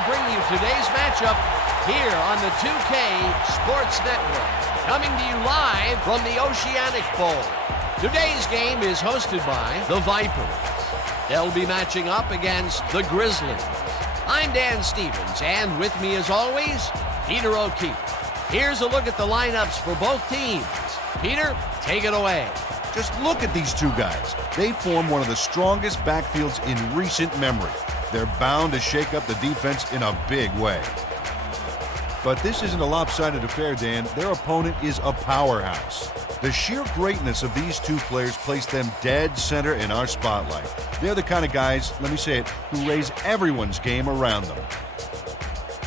to bring you today's matchup here on the 2K Sports Network. Coming to you live from the Oceanic Bowl. Today's game is hosted by the Vipers. They'll be matching up against the Grizzlies. I'm Dan Stevens, and with me as always, Peter O'Keefe. Here's a look at the lineups for both teams. Peter, take it away. Just look at these two guys. They form one of the strongest backfields in recent memory. They're bound to shake up the defense in a big way. But this isn't a lopsided affair, Dan. Their opponent is a powerhouse. The sheer greatness of these two players placed them dead center in our spotlight. They're the kind of guys, let me say it, who raise everyone's game around them.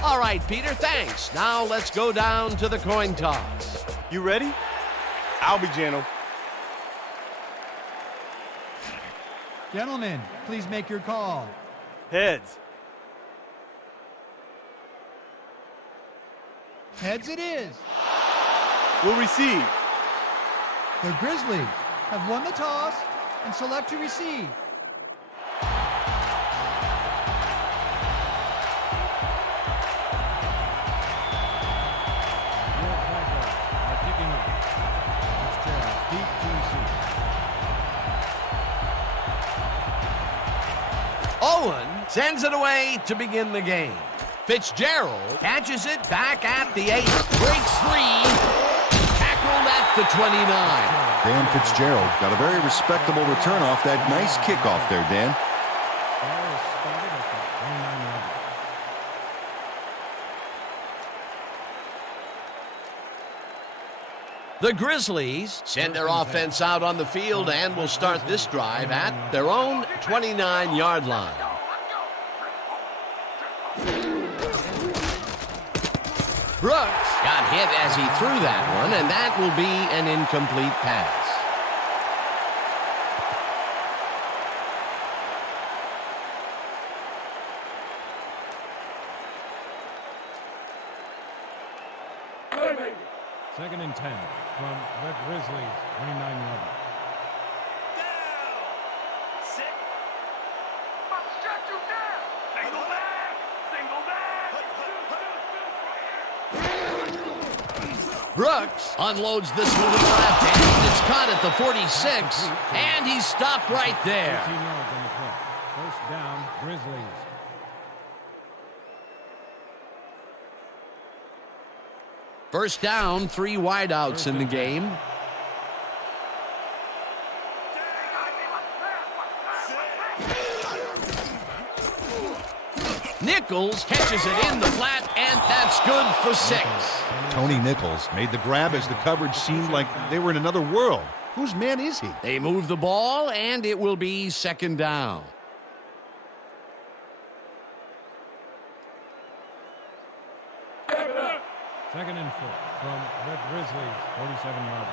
All right, Peter, thanks. Now let's go down to the coin toss. You ready? I'll be gentle. Gentlemen, please make your call. Heads. Heads it is. We'll receive. The Grizzlies have won the toss and select to receive. Owen sends it away to begin the game. Fitzgerald catches it back at the 8, breaks free, tackled at the 29. Dan Fitzgerald got a very respectable return off that nice kickoff there, Dan. The Grizzlies send their offense out on the field and will start this drive at their own 29-yard line. Brooks got hit as he threw that one, and that will be an incomplete pass. Second and 10 from the Grizzlies, 29-yard. Brooks unloads this one to the left, and it's caught at the 46, and he's stopped right there. 18 yards on the play. First down, Grizzlies. First down, 3 wideouts in the game. Nichols catches it in the flat, and that's good for 6. Tony Nichols made the grab as the coverage seemed like they were in another world. Whose man is he? They move the ball, and it will be second down. Second and 4 from the Grizzlies, 47-yard.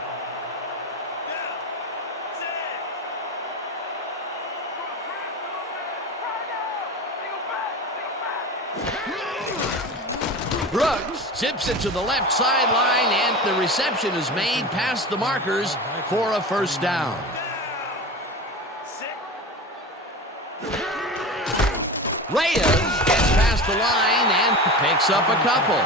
Brooks zips it to the left sideline, and the reception is made past the markers for a first down. Reyes gets past the line and picks up a couple.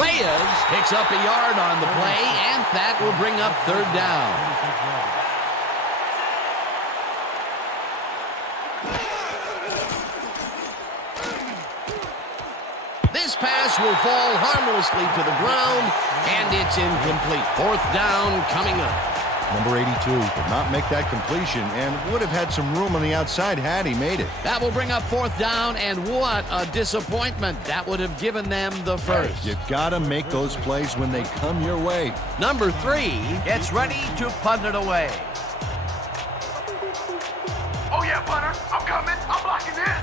Reyes picks up a yard on the play, and that will bring up third down. This pass will fall harmlessly to the ground, and it's incomplete. Fourth down coming up. Number 82 did not make that completion and would have had some room on the outside had he made it. That will bring up fourth down, and what a disappointment. That would have given them the first. You gotta make those plays when they come your way. Number 3 gets ready to punt it away. Oh yeah, punter, I'm coming. I'm blocking this.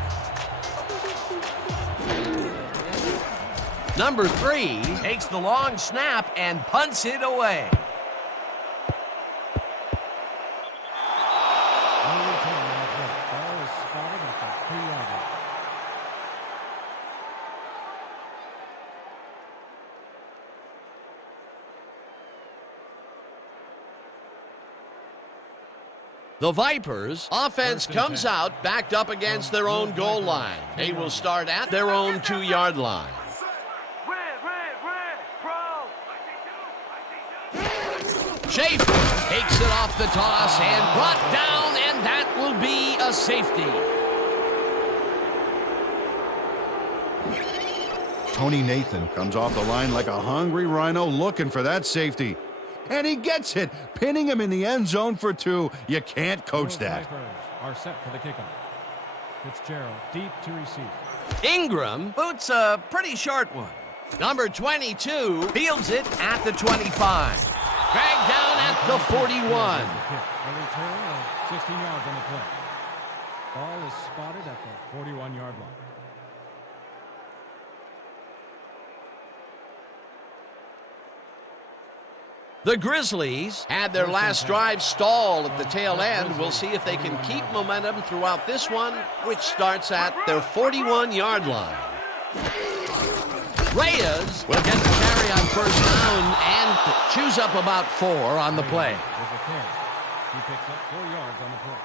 Number 3 takes the long snap and punts it away. The Vipers' offense comes out backed up against their own goal line. They will start at their own 2-yard line. Schaefer takes it off the toss and brought down, and that will be a safety. Tony Nathan comes off the line like a hungry rhino looking for that safety. And he gets it, pinning him in the end zone for 2. You can't coach that. Vipers are set for the kickoff. Fitzgerald deep to receive. Ingram boots a pretty short one. Number 22 fields it at the 25. Dragged down at the 41. A return of 16 yards on the play. Ball is spotted at the 41-yard line. The Grizzlies had their last drive stall at the tail end. We'll see if they can keep momentum throughout this one, which starts at their 41-yard line. Reyes will get the carry on first down and chews up about 4 on the play. With a carry. He picks up 4 yards on the play.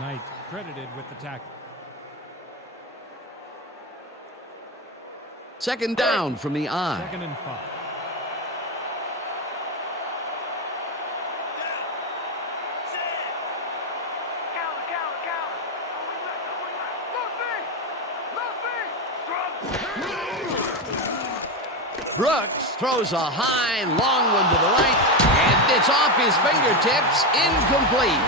Knight credited with the tackle. Second down from the I. 2nd and 5. Brooks throws a high, long one to the right, and it's off his fingertips, incomplete.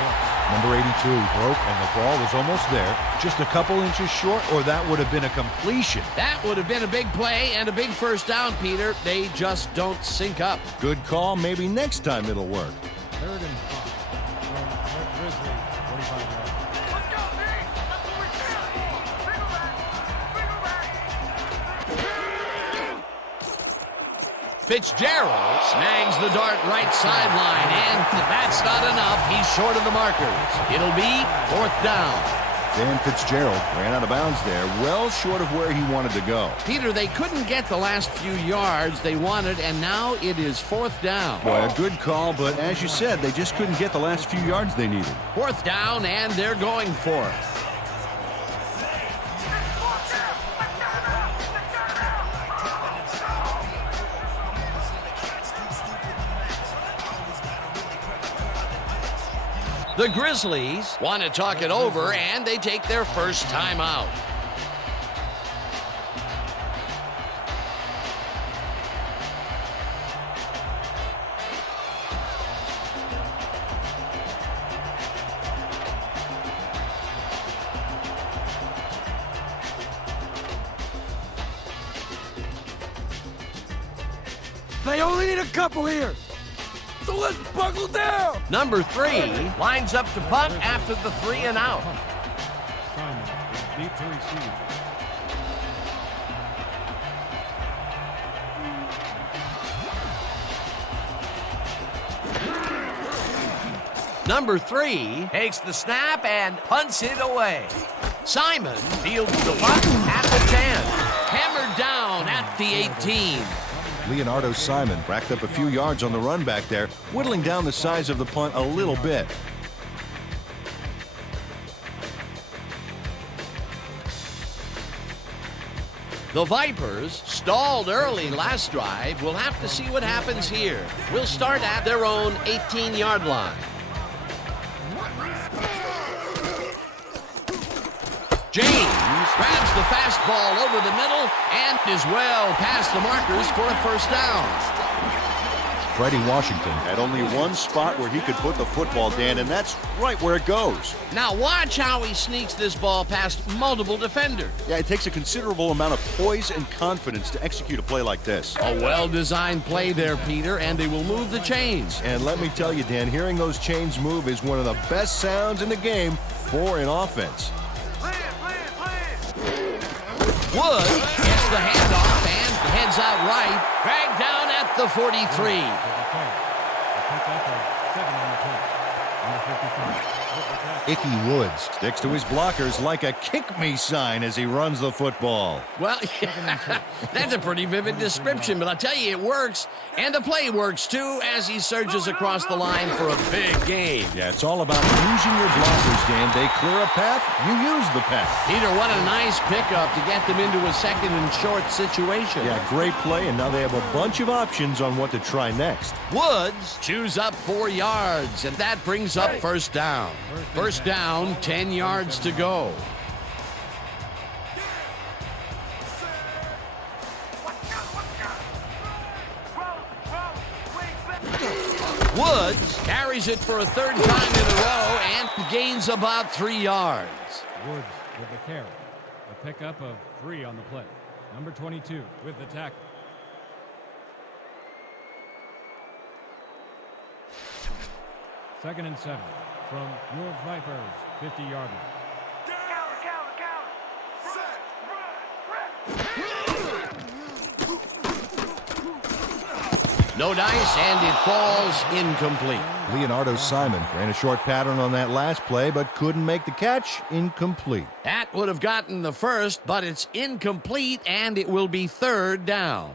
Number 82 broke, and the ball was almost there. Just a couple inches short, or that would have been a completion. That would have been a big play and a big first down, Peter. They just don't sync up. Good call. Maybe next time it'll work. 3rd and 5 from the Grizzlies, 45 yards. Let's go, D! That's what we do! Single back! Single back! Fitzgerald snags the dart right sideline, and that's not enough. He's short of the markers. It'll be 4th down. Dan Fitzgerald ran out of bounds there, well short of where he wanted to go. Peter, they couldn't get the last few yards they wanted, and now it is 4th down. Boy, a good call, but as you said, they just couldn't get the last few yards they needed. 4th down, and they're going for it. The Grizzlies want to talk it over, and they take their first time out. They only need a couple here. So let's buckle down. Number 3 lines up to punt after the 3 and out. Simon is deep to receive. Number 3 takes the snap and punts it away. Simon fields the punt at the 10. Hammered down at the 18. Leonardo Simon racked up a few yards on the run back there, whittling down the size of the punt a little bit. The Vipers stalled early last drive. We'll have to see what happens here. We'll start at their own 18-yard line. James grabs the fastball over the middle and is well past the markers for a first down. Freddie Washington had only one spot where he could put the football, Dan, and that's right where it goes. Now watch how he sneaks this ball past multiple defenders. Yeah, it takes a considerable amount of poise and confidence to execute a play like this. A well-designed play there, Peter, and they will move the chains. And let me tell you, Dan, hearing those chains move is one of the best sounds in the game for an offense. Wood gets the handoff and heads out right, dragged down at the 43. Pick up a 7 on the play. Number 55. Icky Woods sticks to his blockers like a kick-me sign as he runs the football. Well, that's a pretty vivid description, but I'll tell you, it works. And the play works, too, as he surges across the line for a big gain. Yeah, it's all about using your blockers, Dan. They clear a path, you use the path. Peter, what a nice pickup to get them into a second and short situation. Yeah, great play, and now they have a bunch of options on what to try next. Woods chews up 4 yards, and that brings up first down. First down, 10 yards to go. Woods carries it for a third time in a row and gains about 3 yards. Woods with the carry. A pickup of 3 on the play. Number 22 with the tackle. Second and 7 from your Vipers, 50-yard line. No dice, and it falls incomplete. Leonardo Simon ran a short pattern on that last play, but couldn't make the catch. Incomplete. That would have gotten the first, but it's incomplete, and it will be third down.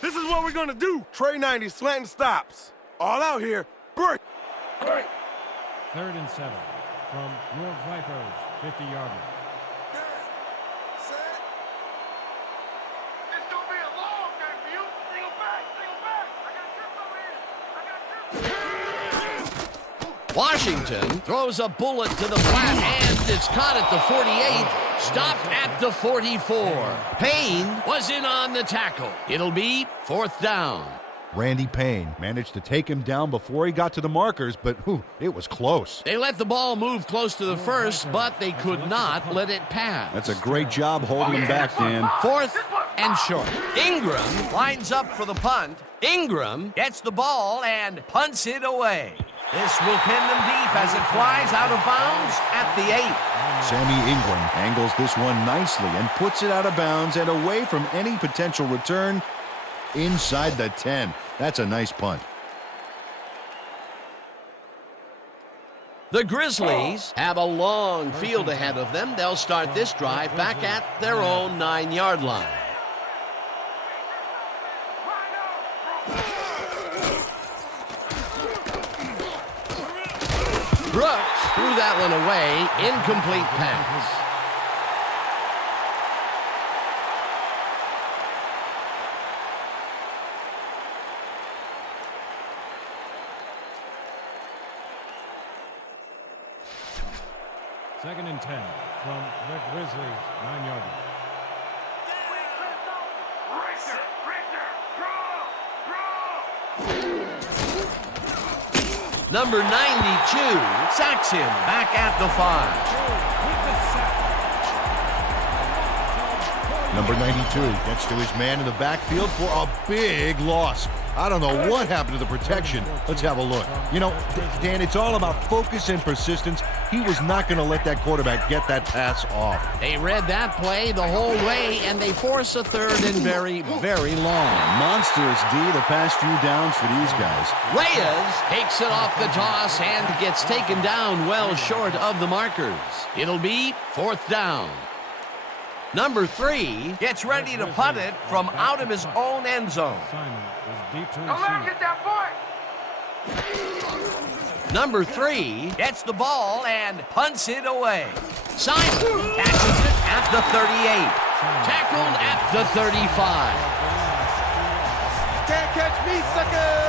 This is what we're gonna do. Trey 90 slanting stops. All out here. Break. Break. Third and 7 from your Vipers, 50-yard line. Washington throws a bullet to the flat, and it's caught at the 48, stopped at the 44. Payne was in on the tackle. It'll be fourth down. Randy Payne managed to take him down before he got to the markers, but it was close. They let the ball move close to the first, but they could not let it pass. That's a great job holding him back, Dan. Fourth and short. Ingram lines up for the punt. Ingram gets the ball and punts it away. This will pin them deep as it flies out of bounds at the 8. Sammy Ingram angles this one nicely and puts it out of bounds and away from any potential return inside the 10. That's a nice punt. The Grizzlies have a long field ahead of them. They'll start this drive back at their own 9-yard line. Brooks threw that one away. Incomplete pass. Second and 10 from the Grizzlies, 9-yard line. Number 92 sacks him back at the 5. Number 92 gets to his man in the backfield for a big loss. I don't know what happened to the protection. Let's have a look. You know, Dan, it's all about focus and persistence. He was not going to let that quarterback get that pass off. They read that play the whole way, and they force a third and very, very long. Monstrous D the past few downs for these guys. Reyes takes it off the toss and gets taken down well short of the markers. It'll be fourth down. Number 3 gets ready to punt it from out of his own end zone. Simon is deep to Come on, get that point. Number 3 gets the ball and punts it away. Simon catches it at the 38. Tackled at the 35. Can't catch me, sucker.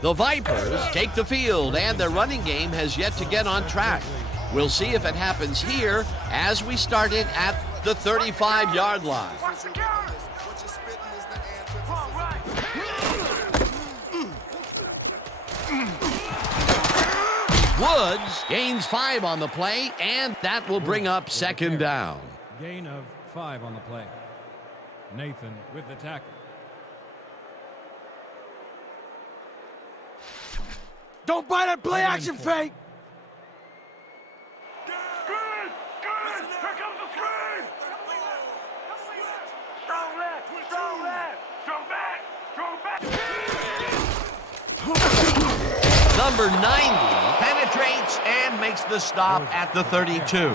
The Vipers take the field, and their running game has yet to get on track. We'll see if it happens here as we start it at the 35-yard line. Woods gains 5 on the play, and that will bring up second down. Gain of 5 on the play. Nathan with the tackle. Don't buy that play action fake. Good. Here comes the screen. Number 90 penetrates and makes the stop at the 32.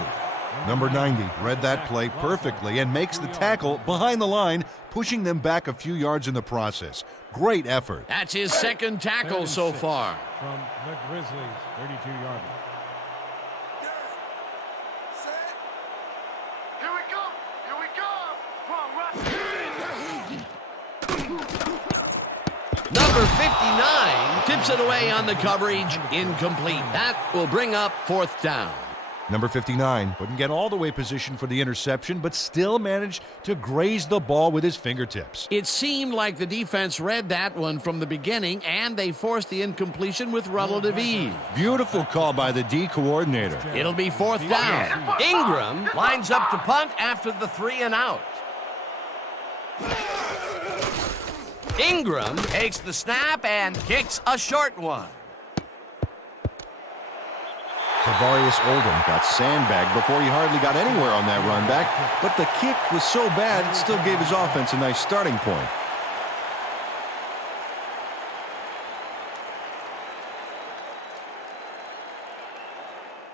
Number 90 read that play perfectly and makes the tackle behind the line, pushing them back a few yards in the process. Great effort. That's his second tackle so far. From the Grizzlies, 32-yard line. Number 59 tips it away on the coverage, incomplete. That will bring up fourth down. Number 59 couldn't get all the way positioned for the interception, but still managed to graze the ball with his fingertips. It seemed like the defense read that one from the beginning, and they forced the incompletion with relative ease. Beautiful call by the D coordinator. It'll be fourth down. Ingram lines up to punt after the 3 and out. Ingram takes the snap and kicks a short one. Tavarius Oldham got sandbagged before he hardly got anywhere on that run back, but the kick was so bad it still gave his offense a nice starting point.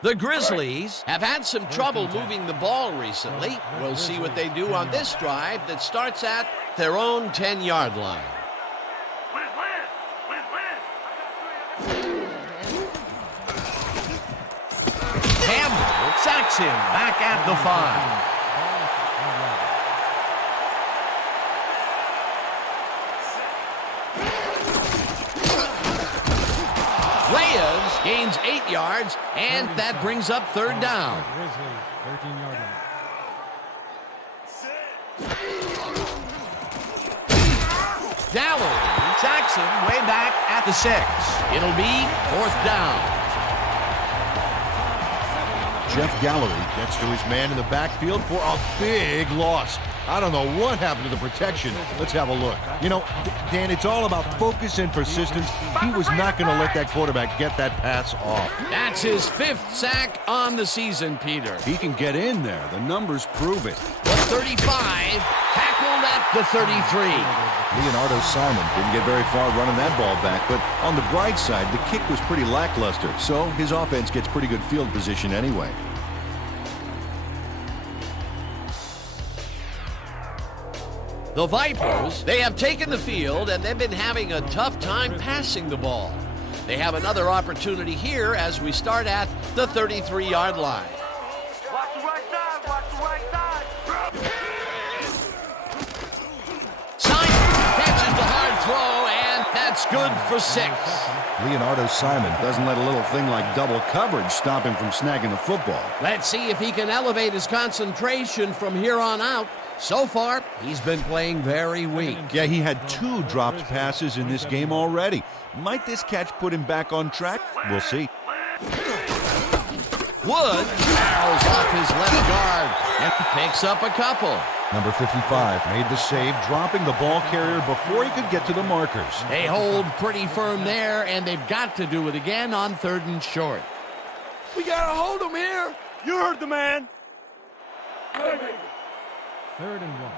The Grizzlies have had some trouble moving the ball recently. We'll see what they do on this drive that starts at their own 10-yard line. Campbell sacks him back at the 5. Reyes gains 8 yards, and that brings up third down. Grizzlies, 13-yard line. Gallery sacks him way back at the 6. It'll be fourth down. Jeff Gallery gets to his man in the backfield for a big loss. I don't know what happened to the protection. Let's have a look. You know, Dan, it's all about focus and persistence. He was not going to let that quarterback get that pass off. That's his 5th sack on the season, Peter. He can get in there. The numbers prove it. The 35 tackled at the 33. Leonardo Simon didn't get very far running that ball back, but on the bright side, the kick was pretty lackluster, so his offense gets pretty good field position anyway. The Vipers, they have taken the field, and they've been having a tough time passing the ball. They have another opportunity here as we start at the 33-yard line. Watch the right side, watch the right side. Simon catches the hard throw, and that's good for 6. Leonardo Simon doesn't let a little thing like double coverage stop him from snagging the football. Let's see if he can elevate his concentration from here on out. So far, he's been playing very weak. Yeah, he had 2 dropped passes in this game already. Might this catch put him back on track? We'll see. Wood barrels off his left guard and picks up a couple. Number 55 made the save, dropping the ball carrier before he could get to the markers. They hold pretty firm there, and they've got to do it again on 3rd and short. We gotta hold him here. You heard the man. 3rd and 1.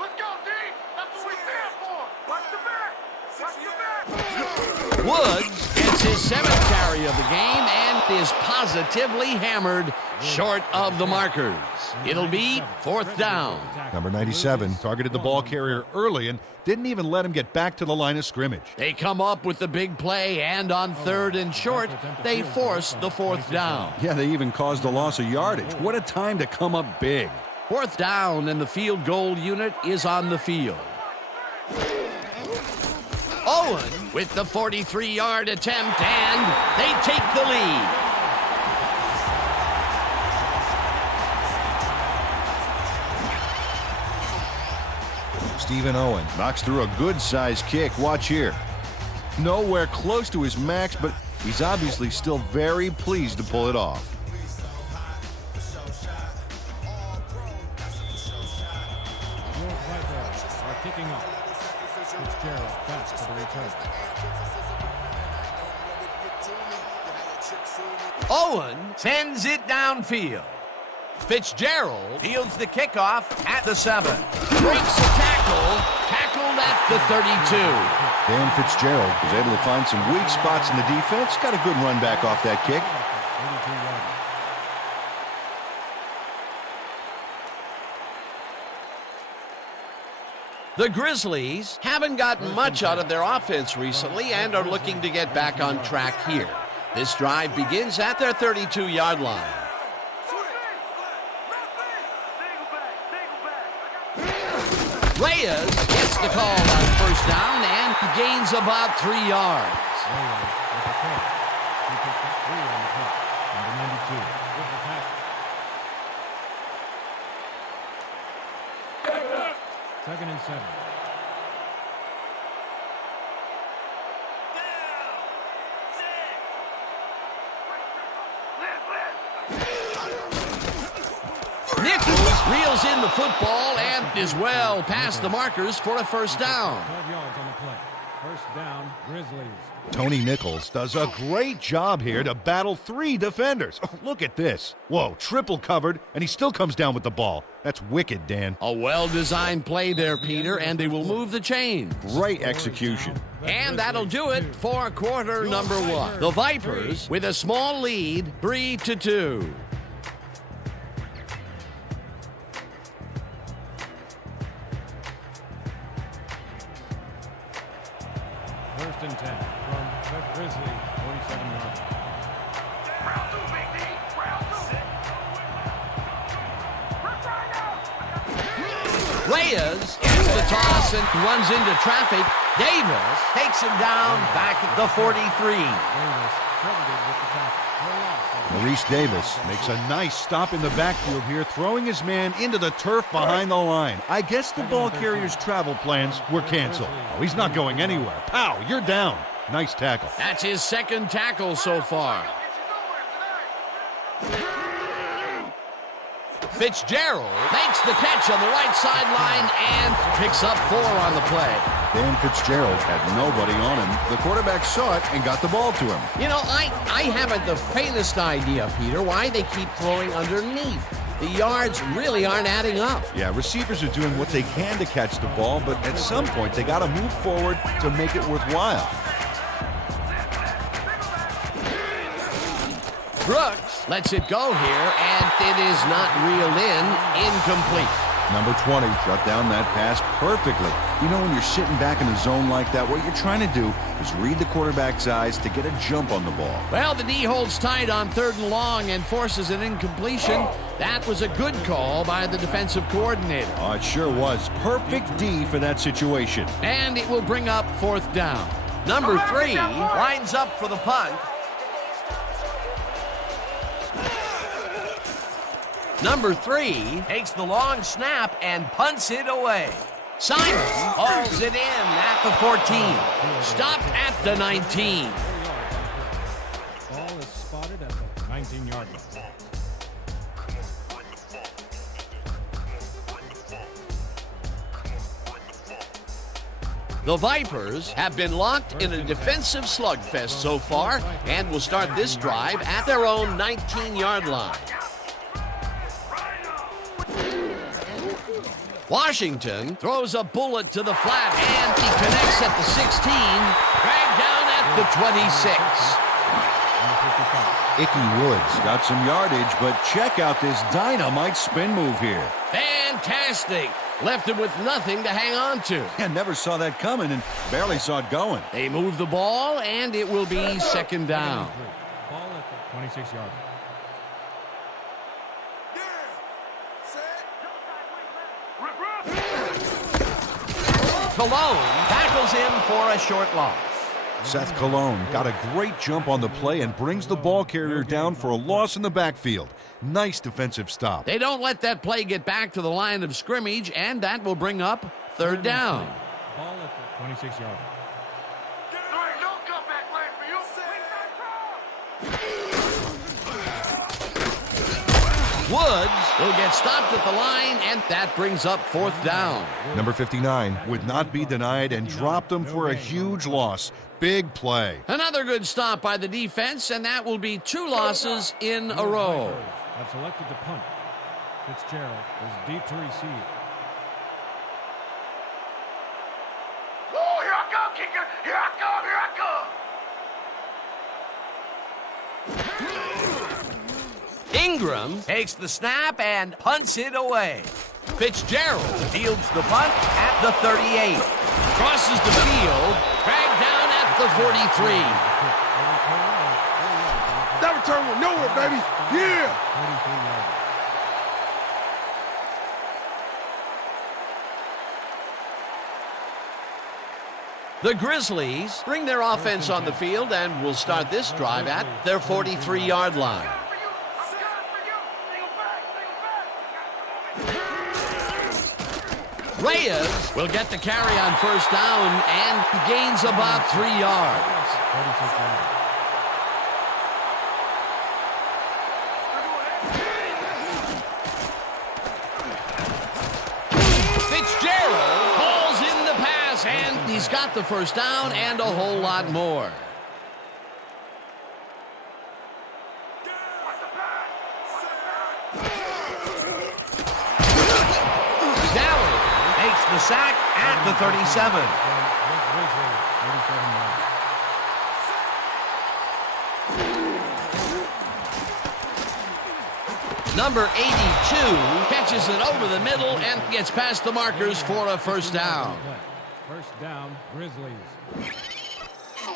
Let's go, D. That's what we stand for. Watch the back. Watch the back. Woods gets his 7th carry of the game and is positively hammered short of the markers. It'll be fourth down. Number 97 targeted the ball carrier early and didn't even let him get back to the line of scrimmage. They come up with the big play, and on 3rd and short, they force the fourth down. Yeah, they even caused a loss of yardage. What a time to come up big. Fourth down, and the field goal unit is on the field. Owen with the 43-yard attempt, and they take the lead. Stephen Owen knocks through a good-sized kick. Watch here. Nowhere close to his max, but he's obviously still very pleased to pull it off. Your Vipers are kicking off. Fitzgerald back for the return. Owen sends it downfield. Fitzgerald fields the kickoff at the 7. Breaks the tackle. tackled at the 32. Dan Fitzgerald was able to find some weak spots in the defense. Got a good run back off that kick. The Grizzlies haven't gotten much out of their offense recently and are looking to get back on track here. This drive begins at their 32-yard line. Reyes gets the call on first down and gains about 3 yards. Second and 7. Nichols reels in the football and is well past the markers for a first down. 12 yards on the play. First down, Grizzlies. Tony Nichols does a great job here to battle 3 defenders. Oh, look at this. Whoa, triple covered, and he still comes down with the ball. That's wicked, Dan. A well-designed play there, Peter, and they will move the chain. Great execution. And that'll do it for quarter number 1. The Vipers with a small lead, 3-2. First and 10 from the Grizzlies, 47 yards. Reyes gets the toss and runs into traffic. Davis takes him down back at the 43. Davis credited with the tackle. Maurice Davis makes a nice stop in the backfield here, throwing his man into the turf behind the line. I guess the ball carrier's travel plans were canceled. Oh, he's not going anywhere. Pow, you're down. Nice tackle. That's his second tackle so far. Fitzgerald makes the catch on the right sideline and picks up 4 on the play. Dan Fitzgerald had nobody on him. The quarterback saw it and got the ball to him. You know, I haven't the faintest idea, Peter, why they keep throwing underneath. The yards really aren't adding up. Yeah, receivers are doing what they can to catch the ball, but at some point they got to move forward to make it worthwhile. Brooks lets it go here, and it is not reeled in. Incomplete. Number 20 shut down that pass perfectly. You know, when you're sitting back in the zone like that, what you're trying to do is read the quarterback's eyes to get a jump on the ball. Well, the D holds tight on 3rd and long and forces an incompletion. That was a good call by the defensive coordinator. Oh, it sure was. Perfect D for that situation. And it will bring up 4th down. Number 3 lines up for the punt. Number 3 takes the long snap and punts it away. Simon hauls it in at the 14. Stopped at the 19. Ball is spotted at the 19-yard line. The Vipers have been locked in a defensive slugfest so far and will start this drive at their own 19-yard line. Washington throws a bullet to the flat, and he connects at the 16, dragged down at the 26. Icky Woods got some yardage, but check out this dynamite spin move here. Fantastic. Left him with nothing to hang on to. And never saw that coming and barely saw it going. They move the ball, and it will be 2nd down. Ball at the 26-yard line. Cologne tackles him for a short loss. Seth Cologne got a great jump on the play and brings the ball carrier down for a loss in the backfield. Nice defensive stop. They don't let that play get back to the line of scrimmage, and that will bring up 3rd down. Ball at the 26-yard line. Woods will get stopped at the line, and that brings up 4th down. Number 59 would not be denied and dropped him for a huge loss. Big play. Another good stop by the defense, and that will be 2 losses in a row. Have selected to punt. Fitzgerald is deep to receive. Ingram takes the snap and punts it away. Fitzgerald fields the punt at the 38. Crosses the field, dragged down at the 43. That return went nowhere, baby. Yeah. The Grizzlies bring their offense on the field and will start this drive at their 43-yard line. Reyes will get the carry on first down and gains about 3 yards. Fitzgerald calls in the pass, and he's got the first down and a whole lot more. The sack at the 37. Number 82 catches it over the middle and gets past the markers for a first down. First down, Grizzlies.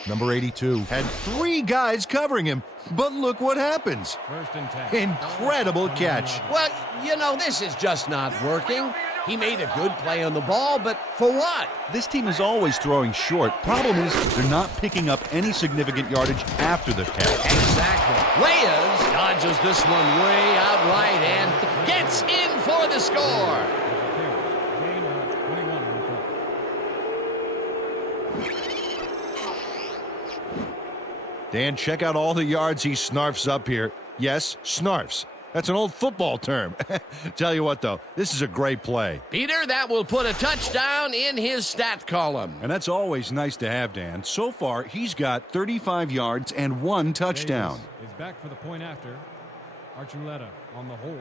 Number 82 had 3 guys covering him, but look what happens. First and 10. Incredible catch. Well, you know, this is just not working. He made a good play on the ball, but for what? This team is always throwing short. Problem is, they're not picking up any significant yardage after the catch. Exactly. Reyes dodges this one way out right and gets in for the score. Gain of 21 on the play. Dan, check out all the yards he snarfs up here. Yes, snarfs. That's an old football term. Tell you what, though, this is a great play. Peter, that will put a touchdown in his stat column. And that's always nice to have, Dan. So far, he's got 35 yards and 1 touchdown. Davis is back for the point after. Archuleta on the hold.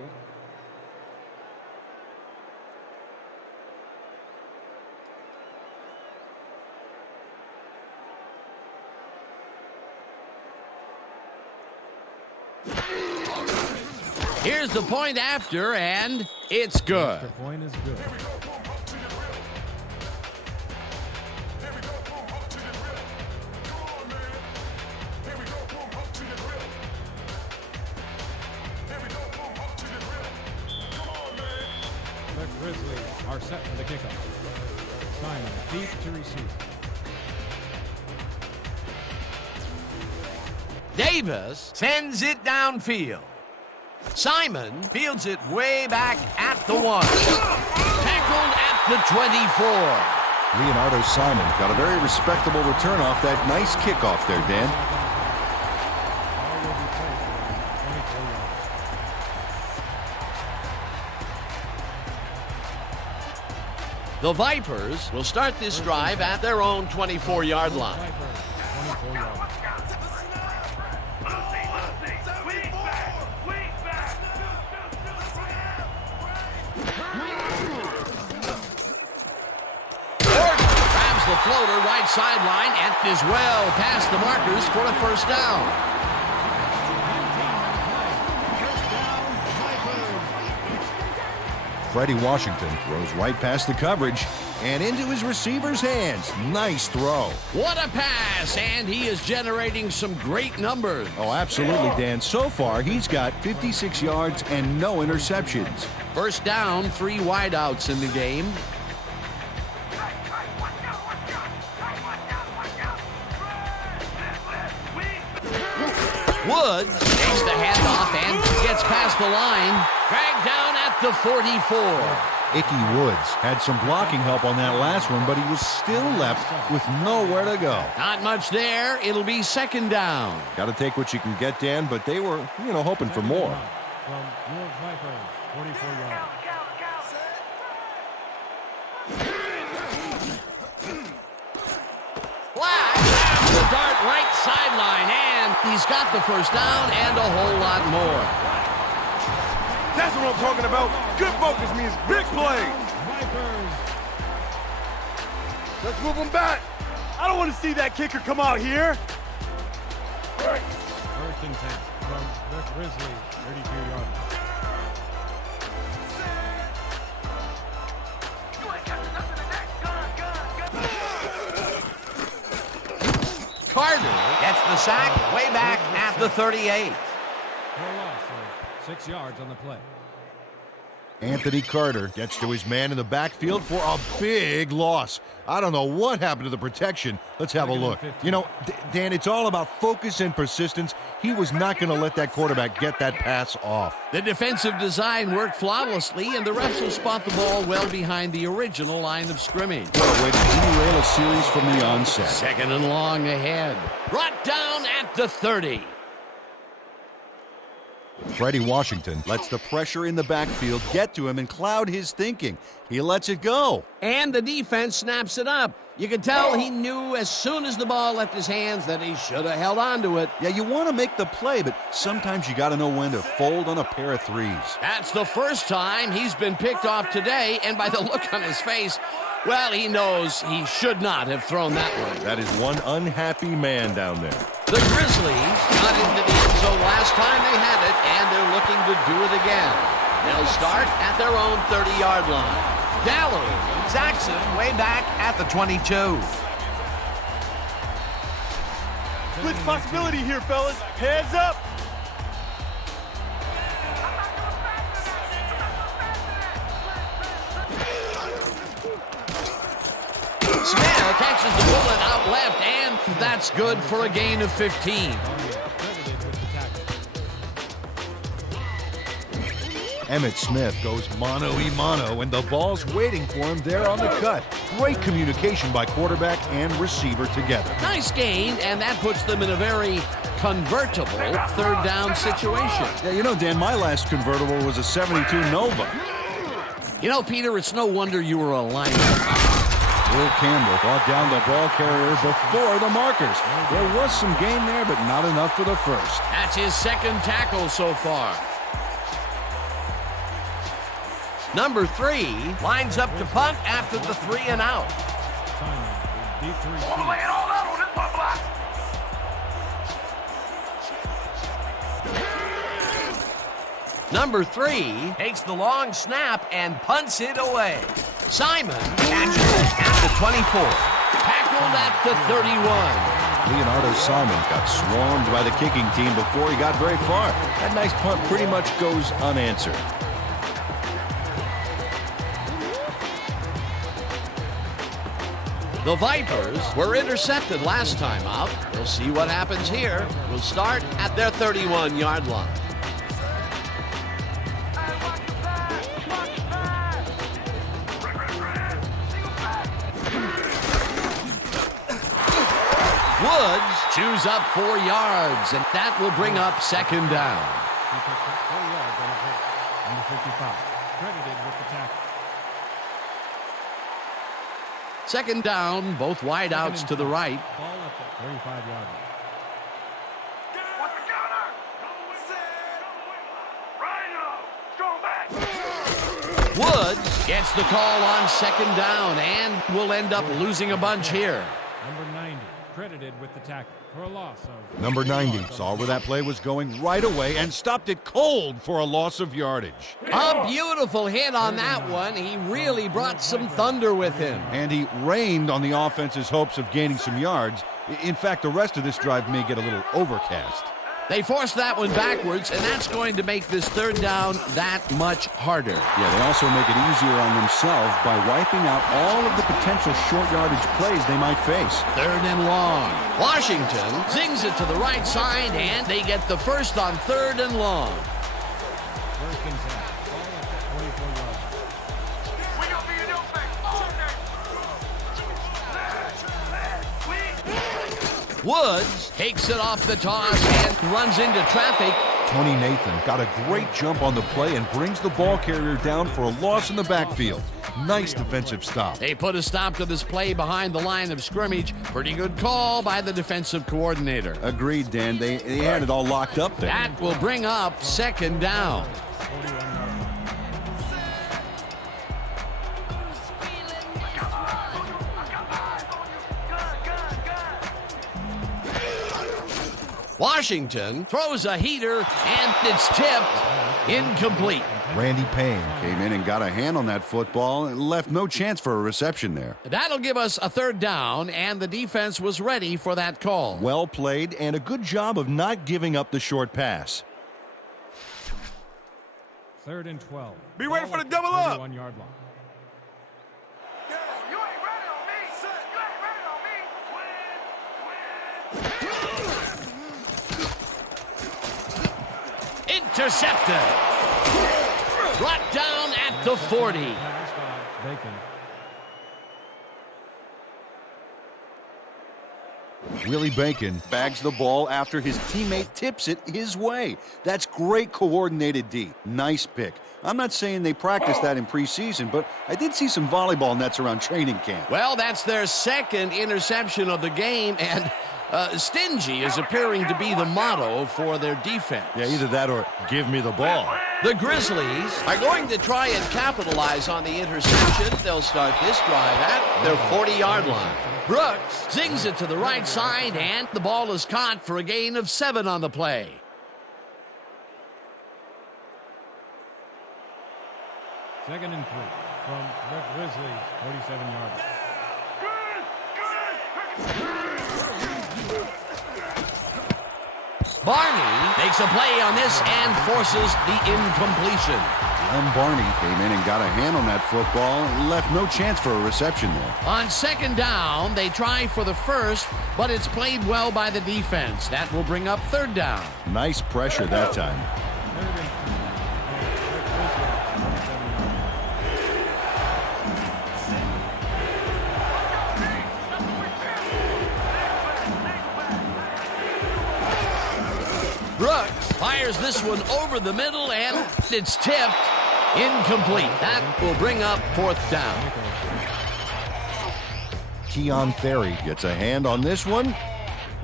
Here's the point after, and it's good. The point is good. The Grizzlies are set for the kickoff. Simon deep to receive. Davis sends it downfield. Simon fields it way back at the 1. Tackled at the 24. Leonardo Simon got a very respectable return off that nice kickoff there, Dan. The Vipers will start this drive at their own 24-yard line. The floater right sideline and is well past the markers for a first down. Freddie Washington throws right past the coverage and into his receiver's hands. Nice throw. What a pass, and he is generating some great numbers. Oh, absolutely, Dan. So far, he's got 56 yards and no interceptions. First down, 3 wideouts in the game. Woods takes the handoff and gets past the line. Dragged down at the 44. Icky Woods had some blocking help on that last one, but he was still left with nowhere to go. Not much there. It'll be second down. Got to take what you can get, Dan, but they were, hoping for more. From your Vipers, 44 yards. Black grabs the dart right sideline, and he's got the first down and a whole lot more. That's what I'm talking about. Good focus means big plays. Let's move them back. I don't want to see that kicker come out here. First and 10 from the Grizzlies, 32-yard line. Carter gets the sack way back at the 38. For a loss of 6 yards on the play. Anthony Carter gets to his man in the backfield for a big loss. I don't know what happened to the protection. Let's have a look. You know, Dan, it's all about focus and persistence. He was not going to let that quarterback get that pass off. The defensive design worked flawlessly, and the refs will spot the ball well behind the original line of scrimmage. What a way to derail a series from the onset. Second and long ahead. Brought down at the 30. Freddie Washington lets the pressure in the backfield get to him and cloud his thinking. He lets it go. And the defense snaps it up. You can tell he knew as soon as the ball left his hands that he should have held on to it. Yeah, you want to make the play, but sometimes you got to know when to fold on a pair of threes. That's the first time he's been picked off today, and by the look on his face, well, he knows he should not have thrown that one. That is one unhappy man down there. The Grizzlies got into the end zone last time they had it, and they're looking to do it again. They'll start at their own 30-yard line. Gallery Jackson way back at the 22. Blitz possibility here, fellas. Heads up. Smith catches the bullet out left, and that's good for a gain of 15. Emmitt Smith goes mano-a-mano, and the ball's waiting for him there on the cut. Great communication by quarterback and receiver together. Nice gain, and that puts them in a very convertible third down situation. Yeah, you know, Dan, my last convertible was a 72 Nova. You know, Peter, it's no wonder you were a lineman. Will Campbell brought down the ball carrier before the markers. There was some gain there, but not enough for the first. That's his second tackle so far. Number 3 lines up to punt after the 3 and out. Number 3 takes the long snap and punts it away. Simon catches it at the 24. Tackled at the 31. Leonardo Simon got swarmed by the kicking team before he got very far. That nice punt pretty much goes unanswered. The Vipers were intercepted last time out. We'll see what happens here. We'll start at their 31-yard line. Woods chews up 4 yards, and that will bring up second down. He picks up 4 yards on the play. Number 55, credited with the tackle. Second down, both wide outs to the right. Ball at the 35-yard line. Woods gets the call on second down, and will end up losing a bunch here. Number 90, credited with the tackle for a loss of... Number 90 saw where that play was going right away and stopped it cold for a loss of yardage. A beautiful hit on that one. He really brought some thunder with him. And he rained on the offense's hopes of gaining some yards. In fact, the rest of this drive may get a little overcast. They forced that one backwards, and that's going to make this third down that much harder. Yeah, they also make it easier on themselves by wiping out all of the potential short yardage plays they might face. Third and long. Washington zings it to the right side, and they get the first on third and long. First and 10. Ball at the 24-yard line. Woods takes it off the toss and runs into traffic. Tony Nathan got a great jump on the play and brings the ball carrier down for a loss in the backfield. Nice defensive stop. They put a stop to this play behind the line of scrimmage. Pretty good call by the defensive coordinator. Agreed, Dan. They had it all locked up there. That will bring up second down. 41-yard line. Washington throws a heater, and it's tipped. Incomplete. Randy Payne came in and got a hand on that football and left no chance for a reception there. That'll give us a third down, and the defense was ready for that call. Well played and a good job of not giving up the short pass. 3rd and 12. Be ready for the double up. 31-yard line. You ain't ready on me. You ain't ready on me. Intercepted. Brought down at the 40. Pass by Bacon. Willie Bacon bags the ball after his teammate tips it his way. That's great coordinated D. Nice pick. I'm not saying they practiced that in preseason, but I did see some volleyball nets around training camp. Well, that's their second interception of the game, and stingy is appearing to be the motto for their defense. Yeah, either that or give me the ball. The Grizzlies are going to try and capitalize on the interception. They'll start this drive at their 40-yard line. Brooks zings it to the right side, and the ball is caught for a gain of 7 on the play. Second and 3 from the Grizzlies, 47-yard line. Barney makes a play on this and forces the incompletion. Barney came in and got a hand on that football and left no chance for a reception there. On second down, they try for the first, but it's played well by the defense. That will bring up third down. Nice pressure that time. 3rd and 3 from the Grizzlies, 47-yard line. Brooks fires this one over the middle, and it's tipped. Incomplete. That will bring up fourth down. Keon Ferry gets a hand on this one.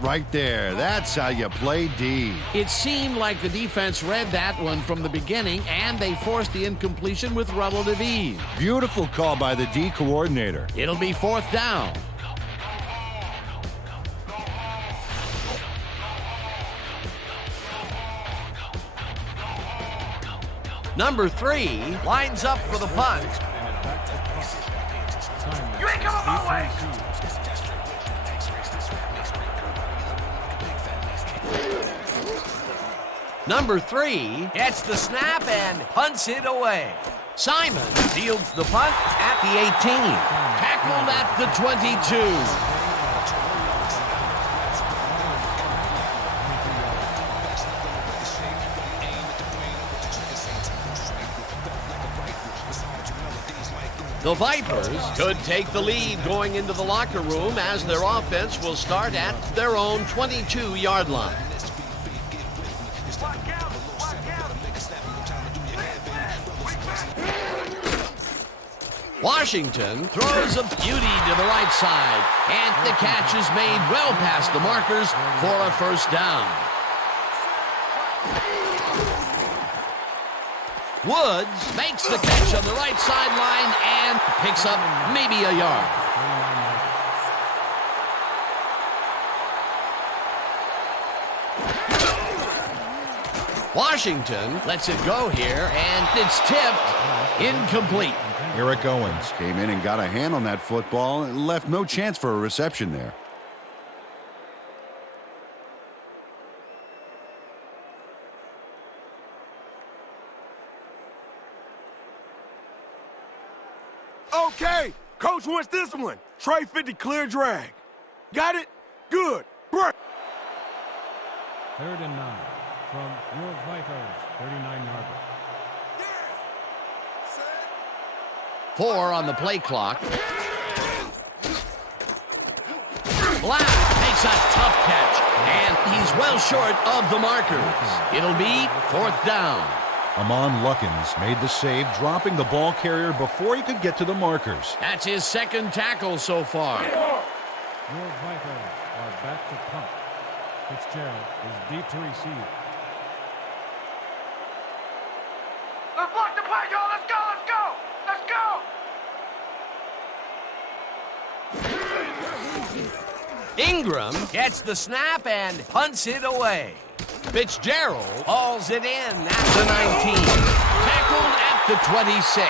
Right there. That's how you play D. It seemed like the defense read that one from the beginning, and they forced the incompletion with relative ease. Beautiful call by the D coordinator. It'll be fourth down. Number 3 lines up for the punt. You ain't coming my way. Number 3 gets the snap and punts it away. Simon fields the punt at the 18. Tackled at the 22. The Vipers could take the lead going into the locker room as their offense will start at their own 22-yard line. Washington throws a beauty to the right side, and the catch is made well past the markers for a first down. Woods makes the catch on the right sideline and picks up maybe a yard. Washington lets it go here, and it's tipped. Incomplete. Eric Owens came in and got a hand on that football and left no chance for a reception there. Okay, coach wants this one. Trey 50 clear drag. Got it? Good. Break. 3rd and 9 from your Vipers, 39-yard line. 4 on the play clock. Black makes a tough catch, and he's well short of the markers. It'll be fourth down. Amon Luckins made the save, dropping the ball carrier before he could get to the markers. That's his second tackle so far. Your Vipers are back to punt. Fitzgerald is deep to receive. Let's block the play, y'all. Let's go. Let's go. Let's go. Ingram gets the snap and punts it away. Fitzgerald hauls it in at the 19. Tackled at the 26.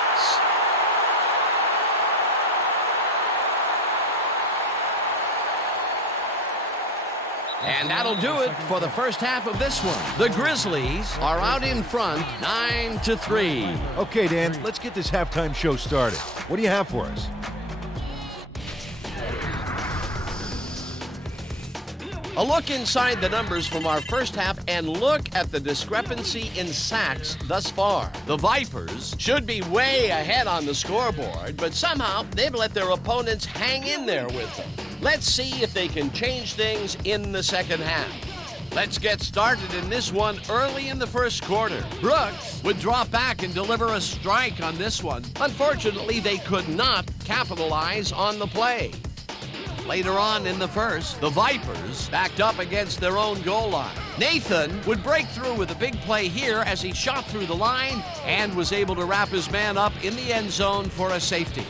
And that'll do it for the first half of this one. The Grizzlies are out in front, 9-3. Okay, Dan, let's get this halftime show started. What do you have for us? A look inside the numbers from our first half, and look at the discrepancy in sacks thus far. The Vipers should be way ahead on the scoreboard, but somehow they've let their opponents hang in there with them. Let's see if they can change things in the second half. Let's get started in this one early in the first quarter. Brooks would drop back and deliver a strike on this one. Unfortunately, they could not capitalize on the play. Later on in the first, the Vipers backed up against their own goal line. Nathan would break through with a big play here as he shot through the line and was able to wrap his man up in the end zone for a safety.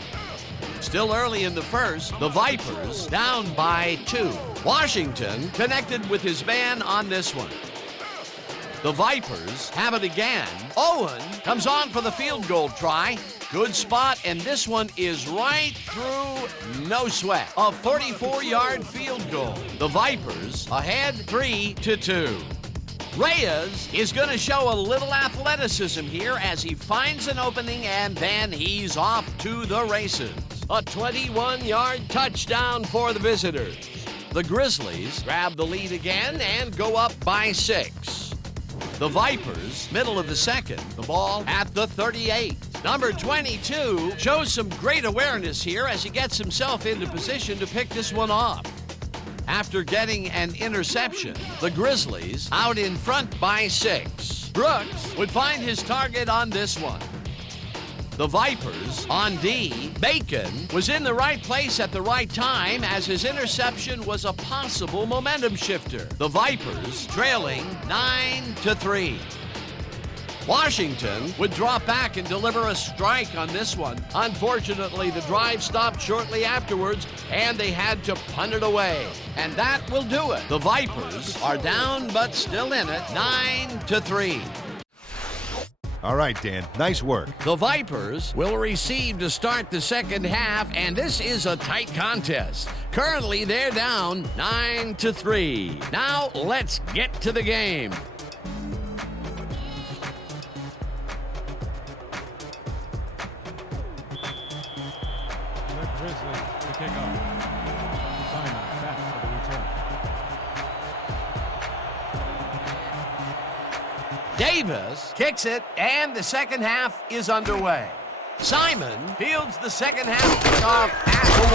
Still early in the first, the Vipers down by 2. Washington connected with his man on this one. The Vipers have it again. Owen comes on for the field goal try. Good spot, and this one is right through, no sweat. A 44-yard field goal. The Vipers ahead 3-2. Reyes is going to show a little athleticism here as he finds an opening, and then he's off to the races. A 21-yard touchdown for the visitors. The Grizzlies grab the lead again and go up by 6. The Vipers, middle of the second, the ball at the 38. Number 22 shows some great awareness here as he gets himself into position to pick this one off. After getting an interception, the Grizzlies out in front by 6. Brooks would find his target on this one. The Vipers on D. Bacon was in the right place at the right time as his interception was a possible momentum shifter. The Vipers trailing 9-3. Washington would drop back and deliver a strike on this one. Unfortunately, the drive stopped shortly afterwards, and they had to punt it away. And that will do it. The Vipers are down, but still in it, 9-3. All right, Dan, nice work. The Vipers will receive to start the second half, and this is a tight contest. Currently, they're down 9-3. Now, let's get to the game. The Grizzlies to kick off. Simon back for the return. Davis kicks it, and the second half is underway. Simon fields the second half kickoff at the 1.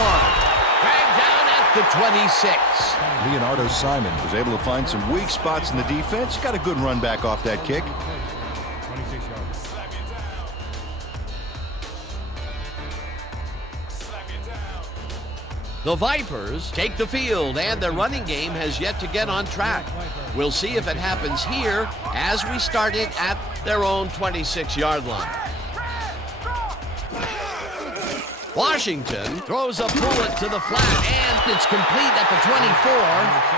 Dragged down at the 26. Leonardo Simon was able to find some weak spots in the defense. Got a good run back off that kick. 26 yards. The Vipers take the field, and their running game has yet to get on track. We'll see if it happens here as we start it at their own 26-yard line. Washington throws a bullet to the flat, and it's complete at the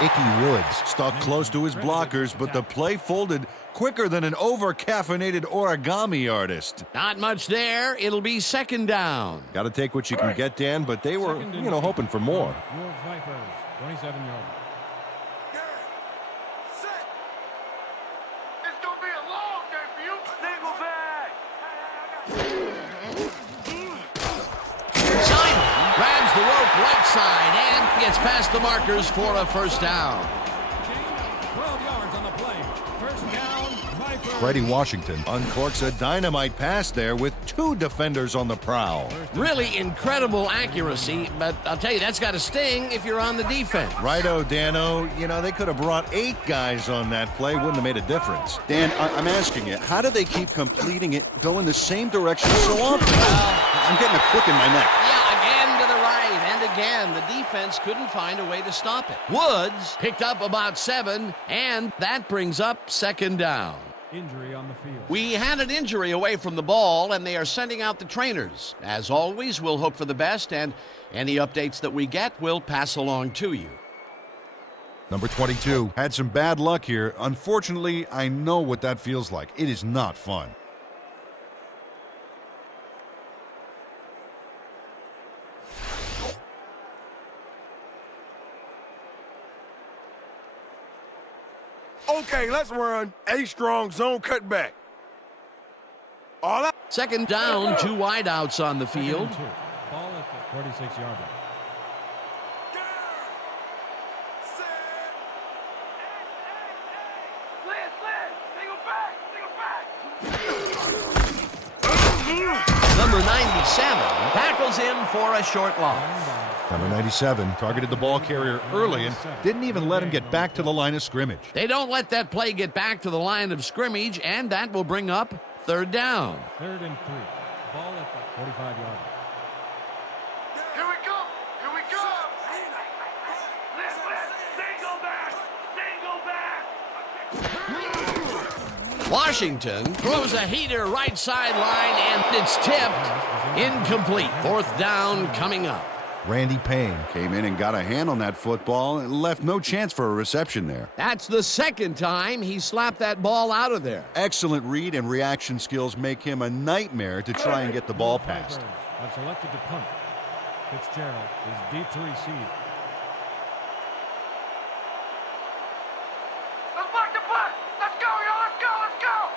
24. Icky Woods stuck close to his blockers, but the play folded quicker than an over-caffeinated origami artist. Not much there. It'll be second down. Got to take what you can get, Dan, but they were, hoping for more. Your Vipers, 27 yards. Set. It's gonna be a long day for you. Nickelback. Simon grabs the rope right side and gets past the markers for a first down. 12 yards on the play. First down, Vipers. Freddie Washington uncorks a dynamite pass there with 2 defenders on the prowl. Really incredible accuracy, but I'll tell you, that's got to sting if you're on the defense. Righto, Dano. They could have brought 8 guys on that play. Wouldn't have made a difference. Dan, I'm asking you, how do they keep completing it going the same direction so often? I'm getting a crook in my neck. Yeah, again to the right, and again, the defense couldn't find a way to stop it. Woods picked up about 7, and that brings up second down. Injury on the field. We had an injury away from the ball, and they are sending out the trainers. As always, we'll hope for the best, and any updates that we get, we'll pass along to you. Number 22 had some bad luck here. Unfortunately, I know what that feels like. It is not fun. Okay, let's run. A-strong zone cutback. All out. Second down, 2 wideouts on the field. Ball at the 46-yard line. Number 97 tackles in for a short loss. Number 97 targeted the ball carrier early and didn't even let him get back to the line of scrimmage. They don't let that play get back to the line of scrimmage, and that will bring up third down. 3rd and 3. Ball at the 45-yard line. Here we go! Here we go! Single back! Washington throws a heater right sideline, and it's tipped. Incomplete. 4th down coming up. Randy Payne Came in and got a hand on that football and left no chance for a reception there. That's the second time he slapped that ball out of there. Excellent read and reaction skills make him a nightmare to try and get the ball past. Have selected to punt. Fitzgerald is deep to receive. Let's block the punt! Let's go, y'all! Let's go!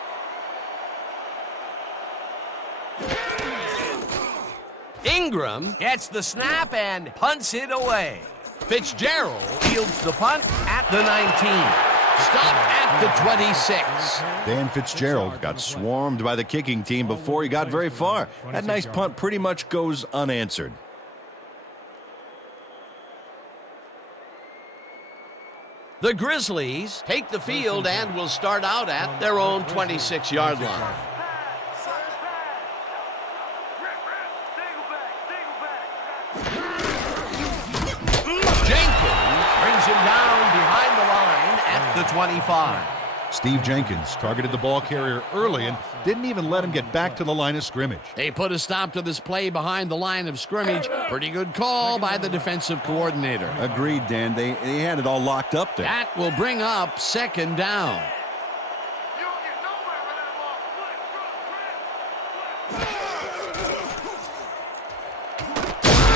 Ingram gets the snap and punts it away. Fitzgerald fields the punt at the 19. Stopped at the 26. Dan Fitzgerald Got swarmed by the kicking team before he got very far. That nice punt pretty much goes unanswered. The Grizzlies take the field and will start out at their own 26-yard line. Jenkins brings him down behind the line at the 25. Steve Jenkins targeted the ball carrier early and didn't even let him get back to the line of scrimmage. They put a stop to this play behind the line of scrimmage. Pretty good call by the defensive coordinator. Agreed, Dan. They had it all locked up there. That will bring up second down.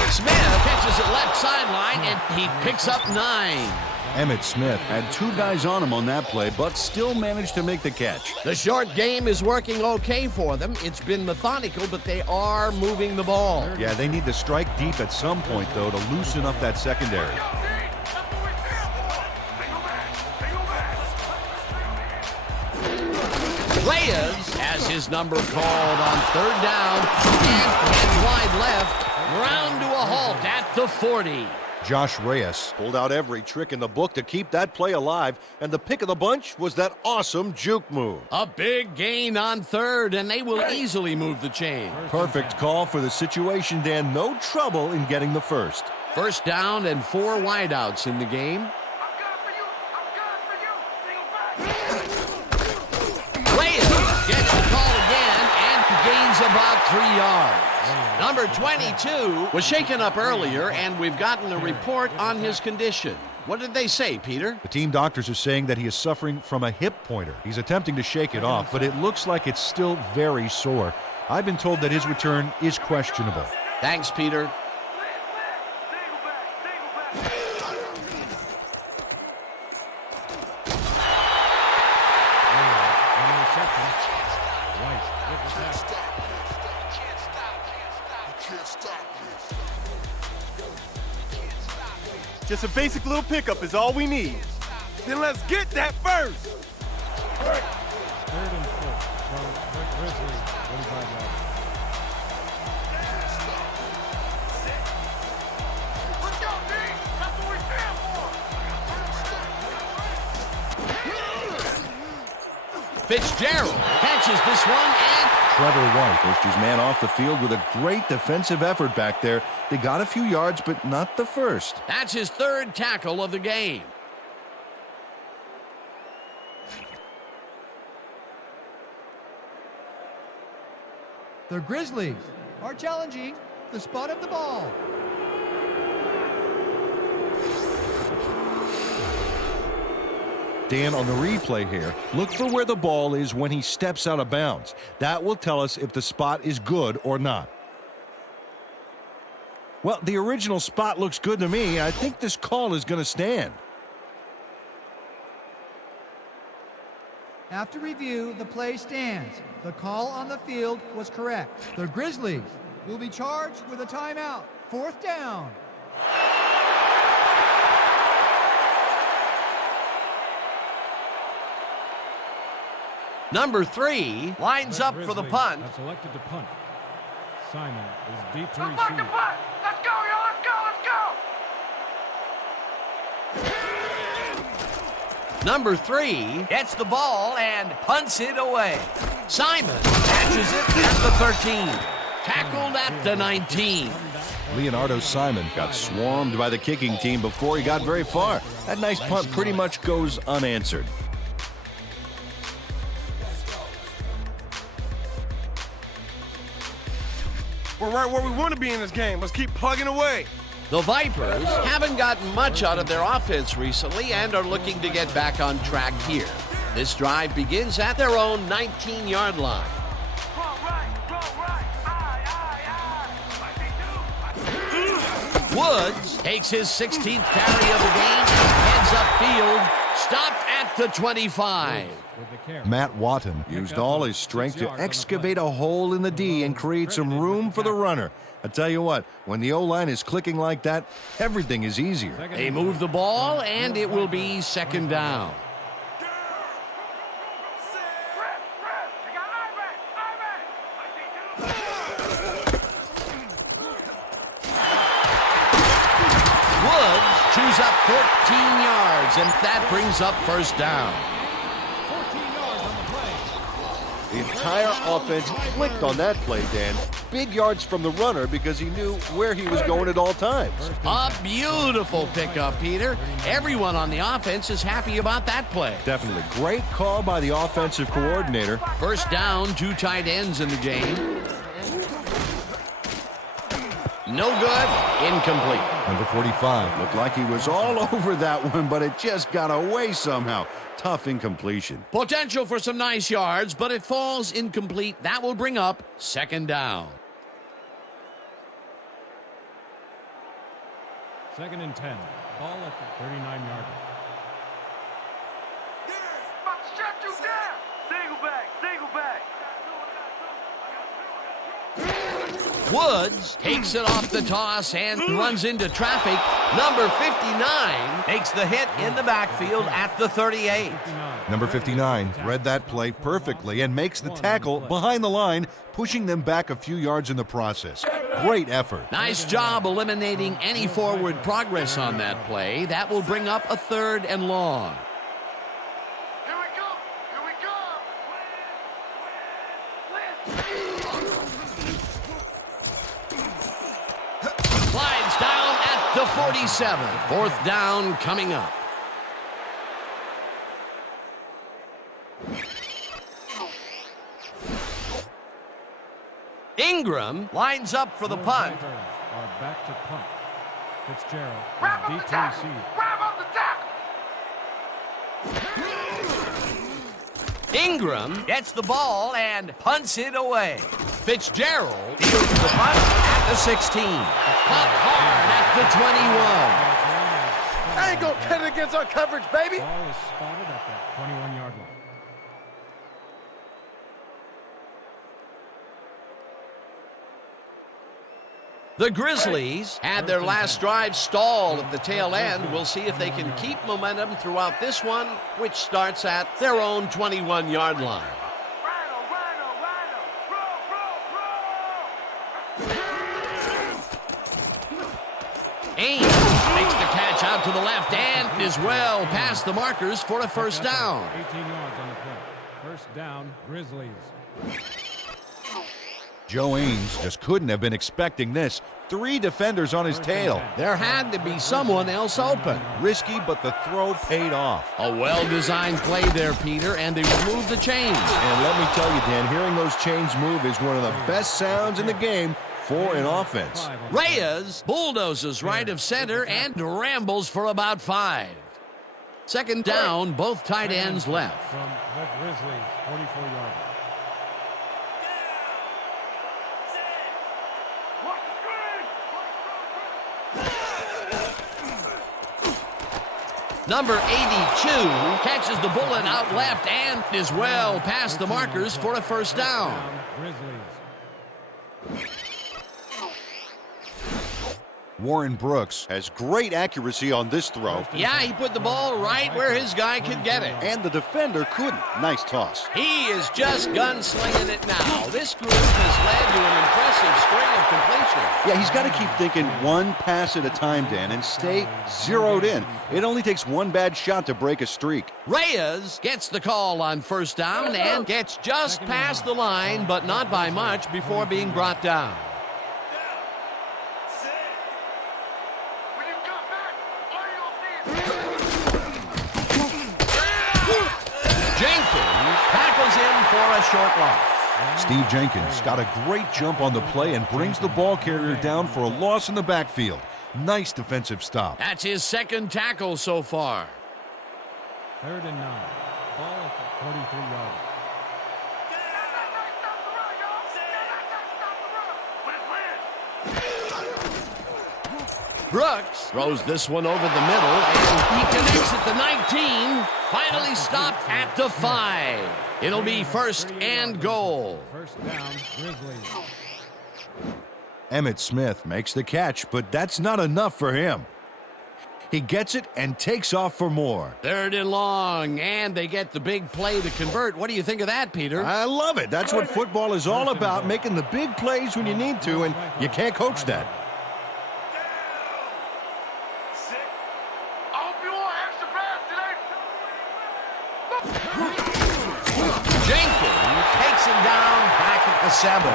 Smith catches it left sideline, and he picks up 9. Emmitt Smith Had 2 guys on him on that play, but still managed to make the catch. The short game is working okay for them. It's been methodical, but they are moving the ball. Yeah, they need to strike deep at some point, though, to loosen up that secondary. Reyes has his number called on 3rd down, and wide left, ground to a halt at the 40. Josh Reyes Pulled out every trick in the book to keep that play alive, and the pick of the bunch was that awesome juke move. A big gain on 3rd, and they will easily move the chain. Perfect call for the situation, Dan. No trouble in getting the first. 1st down and 4 wideouts in the game. Reyes gets the call again and gains about 3 yards. Number 22 was shaken up earlier, and we've gotten a report on his condition. What did they say, Peter? The team doctors are saying that he is suffering from a hip pointer. He's attempting to shake it off, but it looks like it's still very sore. I've been told that his return is questionable. Thanks, Peter. Just a basic little pickup is all we need. Then let's get that first. 3rd and 4 from the Grizzlies, 45-yard line. Let's go, D! That's what we stand for! Fitzgerald catches this one, and Trevor White pushed his man off the field with a great defensive effort back there. They got a few yards, but not the first. that's his 3rd tackle of the game. The Grizzlies are challenging the spot of the ball. Dan, on the replay here, look for where the ball is when he steps out of bounds. That will tell us if the spot is good or not. Well, the original spot looks good to me. I think this call is going to stand. After review, the play stands. The call on the field was correct. The Grizzlies will be charged with a timeout. 4th down. Number 3 lines up for the punt. Have selected to punt. Simon is deep to Let's fucking receive. punt! Let's go, y'all! Let's go! Let's go! Number 3 gets the ball and punts it away. Simon catches it at the 13. Tackled at the 19. Leonardo Simon got swarmed by the kicking team before he got very far. That nice punt pretty much goes unanswered. We're right where we want to be in this game. Let's keep plugging away. The Vipers haven't gotten much out of their offense recently and are looking to get back on track here. This drive begins at their own 19-yard line. Roll right! Aye, aye, aye! Woods takes his 16th carry of the game and heads upfield, stopped at the 25. With the carry. Matt Watton used all his strength to excavate a hole in the D and create some room for the runner. I tell you what, when the O-line is clicking like that, everything is easier. They move the ball, and it will be 2nd down. Rip! You got Ivan! Woods chews up 14 yards, and that brings up 1st down. 14 yards on the play. The entire offense clicked on that play, Dan. Big yards from the runner because he knew where he was going at all times. A beautiful pickup, Peter. Everyone on the offense is happy about that play. Definitely great call by the offensive coordinator. 1st down, 2 tight ends in the game. No good, incomplete. Number 45. Looked like he was all over that one, but it just got away somehow. Tough incompletion. Potential for some nice yards, but it falls incomplete. That will bring up 2nd down. 2nd and 10. Ball at the 39-yard line. About to shut you down! Single back! Woods takes it off the toss and runs into traffic. Number 59 makes the hit in the backfield at the 38. Number 59 read that play perfectly and makes the tackle behind the line, pushing them back a few yards in the process. Great effort. Nice job eliminating any forward progress on that play. That will bring up a 3rd and long. Here we go! Slides down at the 47. 4th down coming up. Ingram lines up for the punt. Are back to punt. Fitzgerald Wrap is up deep the to tackle! receive. Wrap up the tackle! Ingram gets the ball and punts it away. Fitzgerald fields the punt at the 16. Punt hard at the 21. I ain't gonna cut it against our coverage, baby. Ball is spotted at the 21-yard line. The Grizzlies had their last drive stalled at the tail end. We'll see if they can keep momentum throughout this one, which starts at their own 21-yard line. Ames makes the catch out to the left and is well past the markers for a 1st down. 18 yards on the play. 1st down, Grizzlies. Joe Ames just couldn't have been expecting this. 3 defenders on his tail. There had to be someone else open. Risky, but the throw paid off. A well-designed play there, Peter, and they removed the chains. And let me tell you, Dan, hearing those chains move is one of the best sounds in the game for an offense. Reyes bulldozes right of center and rambles for about 5. Second down, both tight ends left. From the Grizzlies, 44-yard. Number 82 catches the bullet out left and is well past the markers for a first down. Grizzlies. Warren Brooks has great accuracy on this throw. Yeah, he put the ball right where his guy could get it. And the defender couldn't. Nice toss. He is just gunslinging it now. This group has led to an impressive string of completions. Yeah, he's got to keep thinking one pass at a time, Dan, and stay zeroed in. It only takes one bad shot to break a streak. Reyes gets the call on first down and gets just past the line, but not by much before being brought down. Jenkins tackles him for a short loss. Steve Jenkins got a great jump on the play and brings the ball carrier down for a loss in the backfield. Nice defensive stop. That's his second tackle so far. 3rd and 9. Ball at the 43-yard. Brooks throws this one over the middle, and he connects at the 19. Finally stopped at the 5. It'll be first and goal. First down, Grizzlies. Emmitt Smith makes the catch, but that's not enough for him. He gets it and takes off for more. 3rd and long, and they get the big play to convert. What do you think of that, Peter? I love it. That's what football is all about, making the big plays when you need to, and you can't coach that. Jenkins takes him down back at the 7.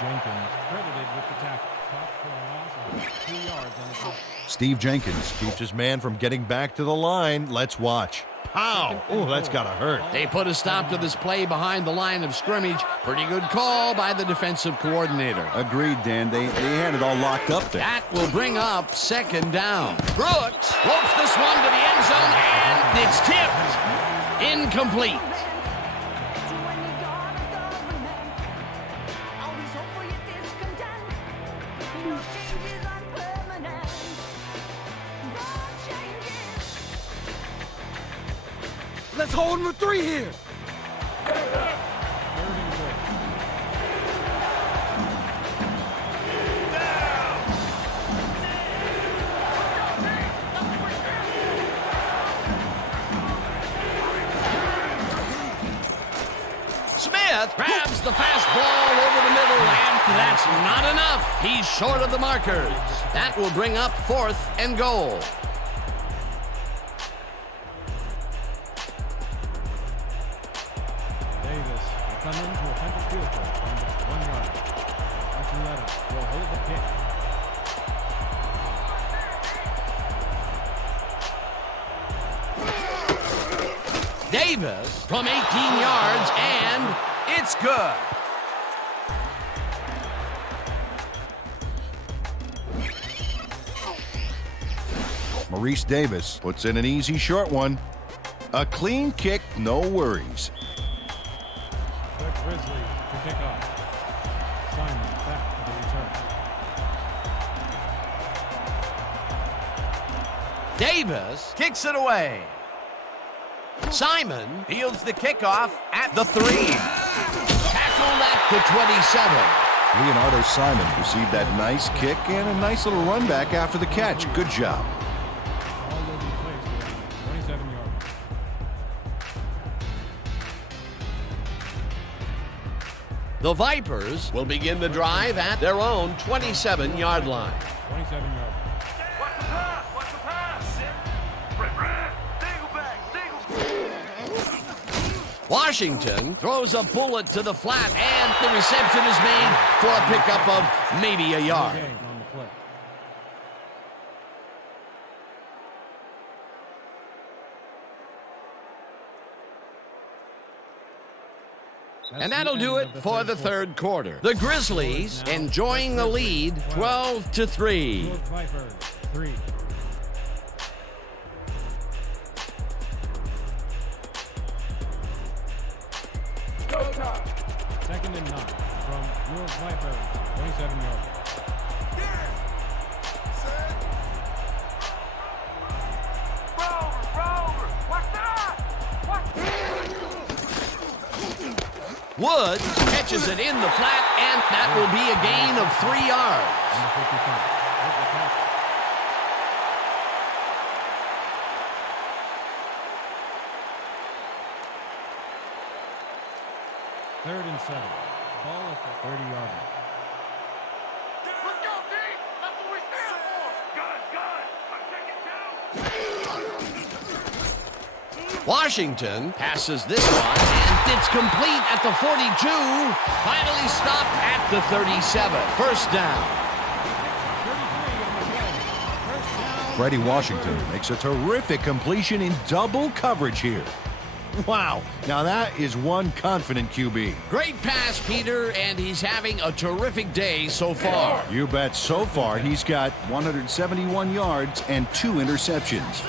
Jenkins credited with the tackle. Caught for a loss of 2 yards on the play. Steve Jenkins keeps his man from getting back to the line. Let's watch. Pow! Oh, that's gotta hurt. They put a stop to this play behind the line of scrimmage. Pretty good call by the defensive coordinator. Agreed, Dan. They had it all locked up there. That will bring up second down. Brooks floats this one to the end zone, and it's tipped. Incomplete. Let's hold him to 3 here. Smith grabs the fastball over the middle, and that's not enough. He's short of the markers. That will bring up 4th and goal. Davis will come in to attempt a field goal from 1 yard. Archuleta will hold the kick. Davis from 18 yards, and it's good. Maurice Davis puts in an easy short one. A clean kick, no worries. The Grizzlies to kick off. Simon back for the return. Davis kicks it away. Simon fields the kickoff at the 3. Tackled at the 27. Leonardo Simon received that nice kick and a nice little run back after the catch. Good job. All will be placed around 27 yards. The Vipers will begin the drive at their own 27-yard line. 27 yards. Washington throws a bullet to the flat, and the reception is made for a pickup of maybe a yard. Game on the play. And that'll do it for the third quarter. The Grizzlies enjoying the lead 12-3. Vipers 3. Second and 9 from your Vipers, 27 yards. Woods catches it in the flat, and that will be a gain of 3 yards. Number 55. With the catch. Third and 7. Ball at the 30-yard line. Let's go, D! That's what we stand for! Gun! I'm taking 2! Washington passes this one, and it's complete at the 42. Finally stopped at the 37. First down. 33 on the play. First down. Freddie Washington makes a terrific completion in double coverage here. Wow, now that is one confident QB. Great pass, Peter, and he's having a terrific day so far. You bet. So far, he's got 171 yards and 2 interceptions.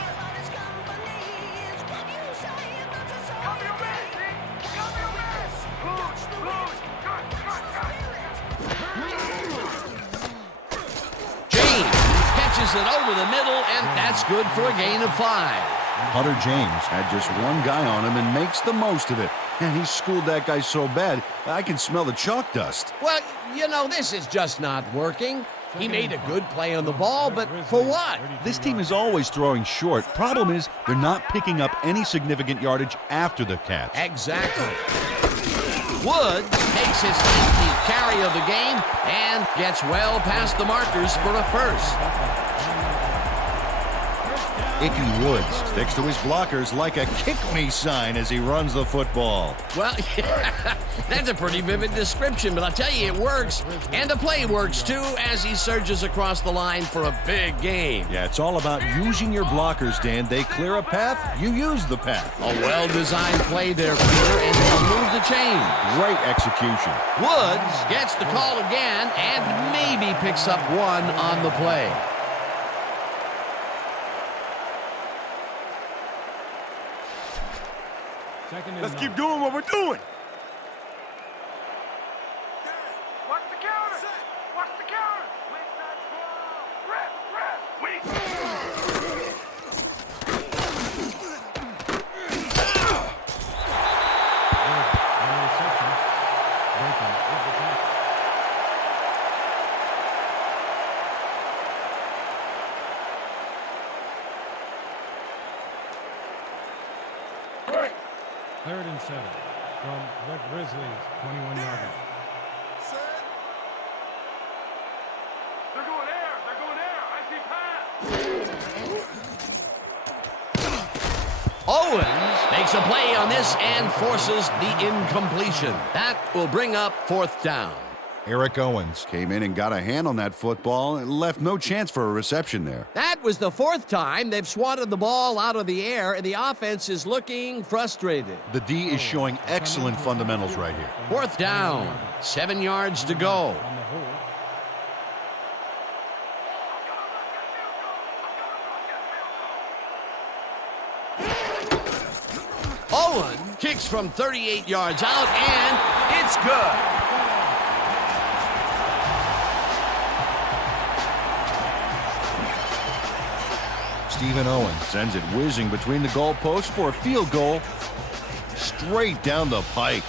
James catches it over the middle, and that's good for a gain of 5. Hunter James had just one guy on him and makes the most of it. And he schooled that guy so bad, I can smell the chalk dust. Well, you know, this is just not working. He made a good play on the ball, but for what? This team is always throwing short. Problem is, they're not picking up any significant yardage after the catch. Exactly. Woods takes his 19th carry of the game and gets well past the markers for a first. Icky Woods sticks to his blockers like a kick-me sign as he runs the football. Well, that's a pretty vivid description, but I'll tell you, it works. And the play works, too, as he surges across the line for a big gain. Yeah, it's all about using your blockers, Dan. They clear a path, you use the path. A well-designed play there, Peter, and he'll move the chain. Great execution. Woods gets the call again and maybe picks up 1 on the play. Let's keep doing what we're doing! Watch the counter! Watch the counter! Make that ball! Third and 7 from the Grizzlies, 21-yard line. They're going air! They're going air! I see pass! Owens makes a play on this and forces the incompletion. That will bring up 4th down. Eric Owens came in and got a hand on that football and left no chance for a reception there. That was the 4th time they've swatted the ball out of the air, and the offense is looking frustrated. The D is showing excellent fundamentals right here. 4th down, 7 yards to go. On the hold. Owen kicks from 38 yards out, and it's good. Stephen Owens sends it whizzing between the goalposts for a field goal straight down the pike.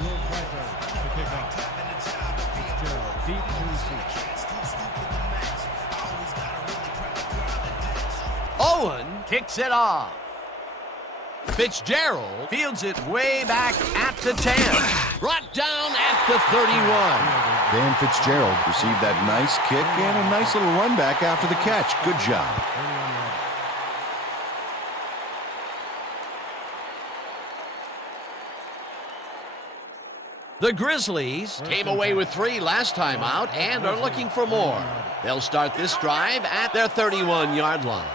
Your Vipers to kick off. Fitzgerald deep to receive. Owen kicks it off. Fitzgerald fields it way back at the 10. Brought down at the 31. Dan Fitzgerald received that nice kick and a nice little run back after the catch. Good job. 31-yard. The Grizzlies came away with 3 last time out and are looking for more. They'll start this drive at their 31-yard line.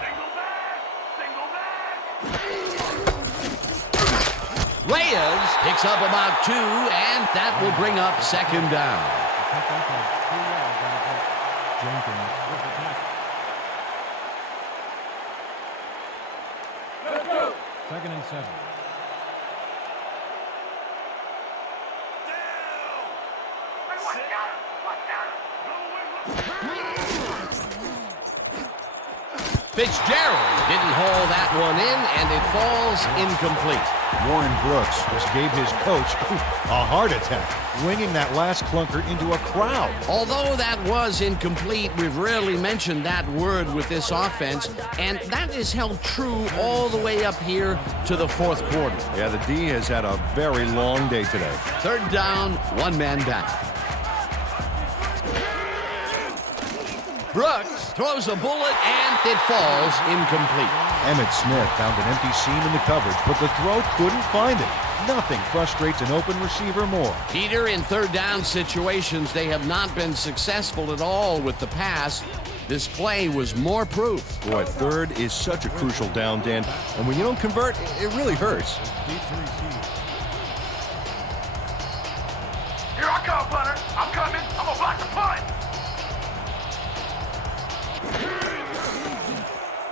Reyes picks up about 2, and that will bring up 2nd down. Pick up of 2 yards on the play. Jenkins with the tackle. Second and 7. Fitzgerald didn't haul that one in, and it falls incomplete. Warren Brooks just gave his coach a heart attack, winging that last clunker into a crowd. Although that was incomplete, we've rarely mentioned that word with this offense, and that is held true all the way up here to the fourth quarter. Yeah, the D has had a very long day today. Third down, one man back. Brooks throws a bullet, and it falls incomplete. Emmitt Smith found an empty seam in the coverage, but the throw couldn't find it. Nothing frustrates an open receiver more. Peter, in third down situations, they have not been successful at all with the pass. This play was more proof. Boy, third is such a crucial down, Dan. And when you don't convert, it really hurts. Here I come, punter. I'm coming. I'm gonna block the punt.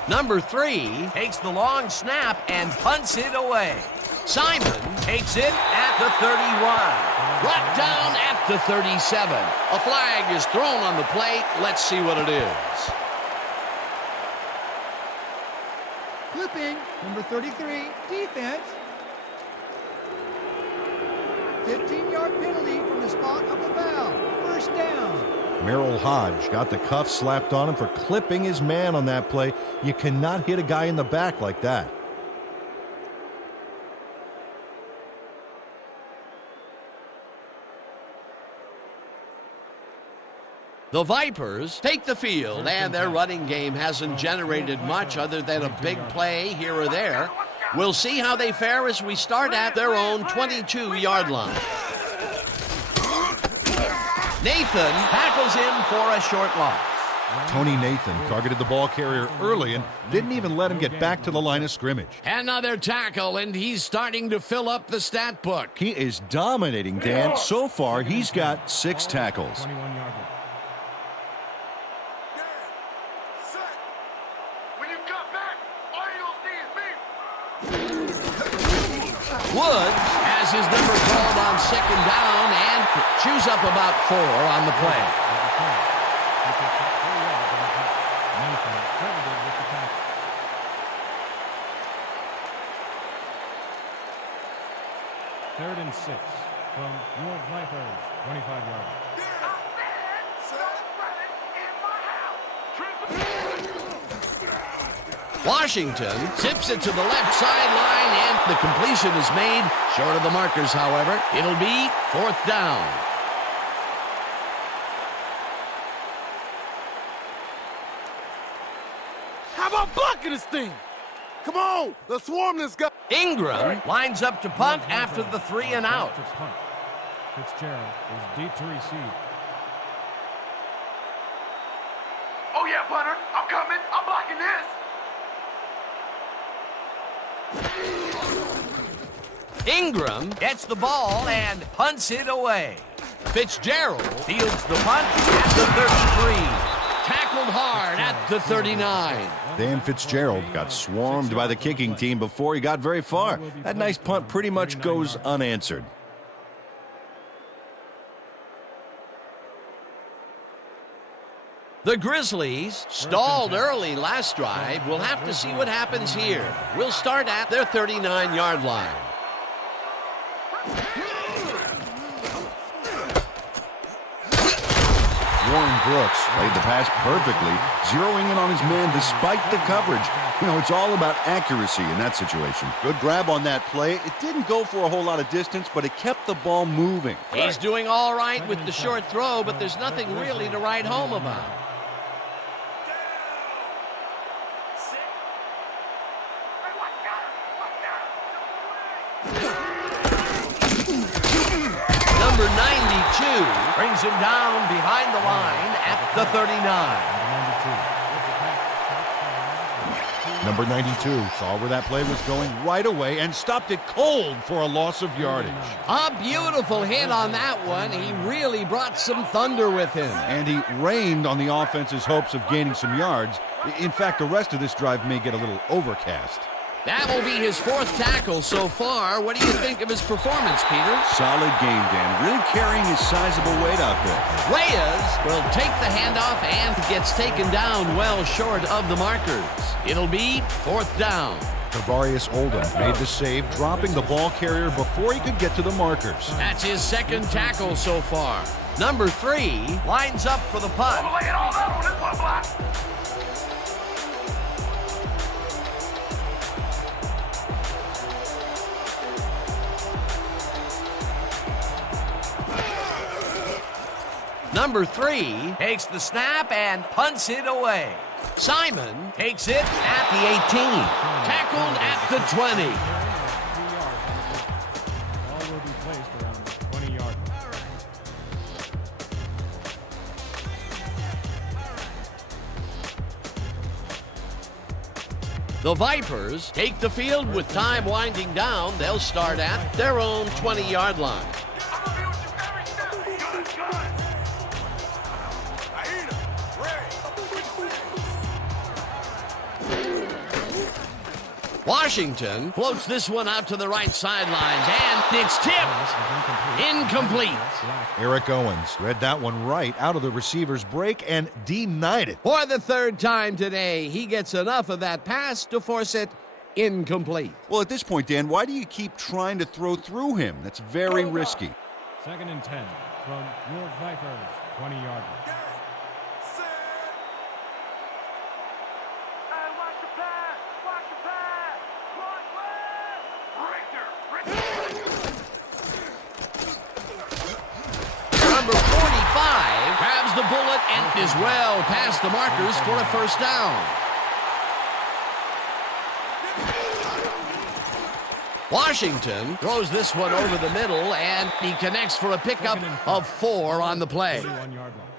Number 3 takes the long snap and punts it away. Simon takes it at the 31. Brought down at the 37. A flag is thrown on the plate. Let's see what it is. Flipping, number 33, defense. 15-yard penalty from the spot of the foul. First down. Merrill Hodge got the cuff slapped on him for clipping his man on that play. You cannot hit a guy in the back like that. The Vipers take the field, and their running game hasn't generated much other than a big play here or there. We'll see how they fare as we start at their own 22-yard line. Nathan tackles him for a short loss. Tony Nathan targeted the ball carrier early and didn't even let him get back to the line of scrimmage. Another tackle, and he's starting to fill up the stat book. He is dominating, Dan. So far, he's got 6 tackles. 21-yard line. When you come back, all you'll see is me. Woods has his number called on second down and chews up about 4 on the play. Third and 6 from your Vipers, 25-yard line. Washington tips it to the left sideline, and the completion is made. Short of the markers, however. It'll be fourth down. How about blocking this thing? Come on, let's swarm this guy. Ingram lines up to punt after the 3 and out. Fitzgerald is deep to receive. Oh yeah, punter, I'm coming. I'm blocking this. Ingram gets the ball and punts it away. Fitzgerald fields the punt at the 33. Tackled hard at the 39. Dan Fitzgerald got swarmed by the kicking team before he got very far. That nice punt pretty much goes unanswered. The Grizzlies stalled early last drive. We'll have to see what happens here. We'll start at their 39-yard line. Warren Brooks played the pass perfectly, zeroing in on his man despite the coverage. You know, it's all about accuracy in that situation. Good grab on that play. It didn't go for a whole lot of distance, but it kept the ball moving. He's doing all right with the short throw, but there's nothing really to write home about. Number 92 brings him down behind the line at the 39. Number 92 saw where that play was going right away and stopped it cold for a loss of yardage. A beautiful hit on that one. He really brought some thunder with him. And he rained on the offense's hopes of gaining some yards. In fact, the rest of this drive may get a little overcast. That will be his 4th tackle so far. What do you think of his performance, Peter? Solid game, Dan. Really carrying his sizable weight out there. Reyes will take the handoff and gets taken down well short of the markers. It'll be 4th down. Tavarius Oldham made the save, dropping the ball carrier before he could get to the markers. That's his 2nd tackle so far. Number 3 lines up for the punt. Number 3 takes the snap and punts it away. Simon takes it at the 18. Tackled at the 20. 3 yards. Ball will be placed around the 20-yard line. The Vipers take the field with time winding down. They'll start at their own 20-yard line. Washington floats this one out to the right sidelines, and it's tipped. Incomplete. Eric Owens read that one right out of the receiver's break and denied it. For the 3rd time today, he gets enough of that pass to force it incomplete. Well, at this point, Dan, why do you keep trying to throw through him? That's very risky. 2nd and 10 from your Vipers, 20-yard line. Number 45 grabs the bullet and is well past the markers for a 1st down. Washington throws this one over the middle, and he connects for a pickup of 4 on the play. 41-yard line.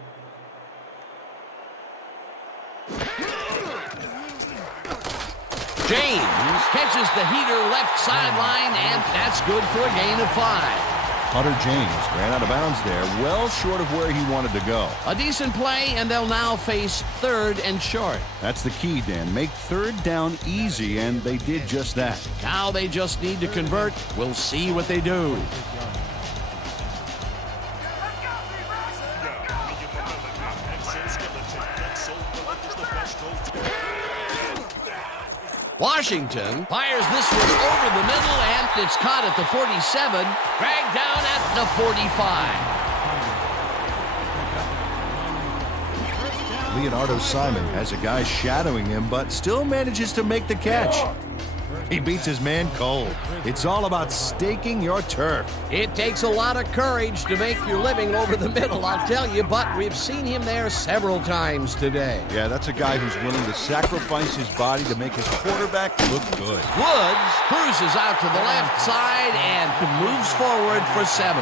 James catches the heater left sideline, and that's good for a gain of 5. Hunter James ran out of bounds there, well short of where he wanted to go. A decent play, and they'll now face 3rd and short. That's the key, Dan. Make 3rd down easy, and they did just that. Now they just need to convert. We'll see what they do. Washington fires this one over the middle, and it's caught at the 47, dragged down at the 45. Leonardo Simon has a guy shadowing him, but still manages to make the catch. He beats his man cold. It's all about staking your turf. It takes a lot of courage to make your living over the middle, I'll tell you, but we've seen him there several times today. Yeah, that's a guy who's willing to sacrifice his body to make his quarterback look good. Woods cruises out to the left side and moves forward for 7.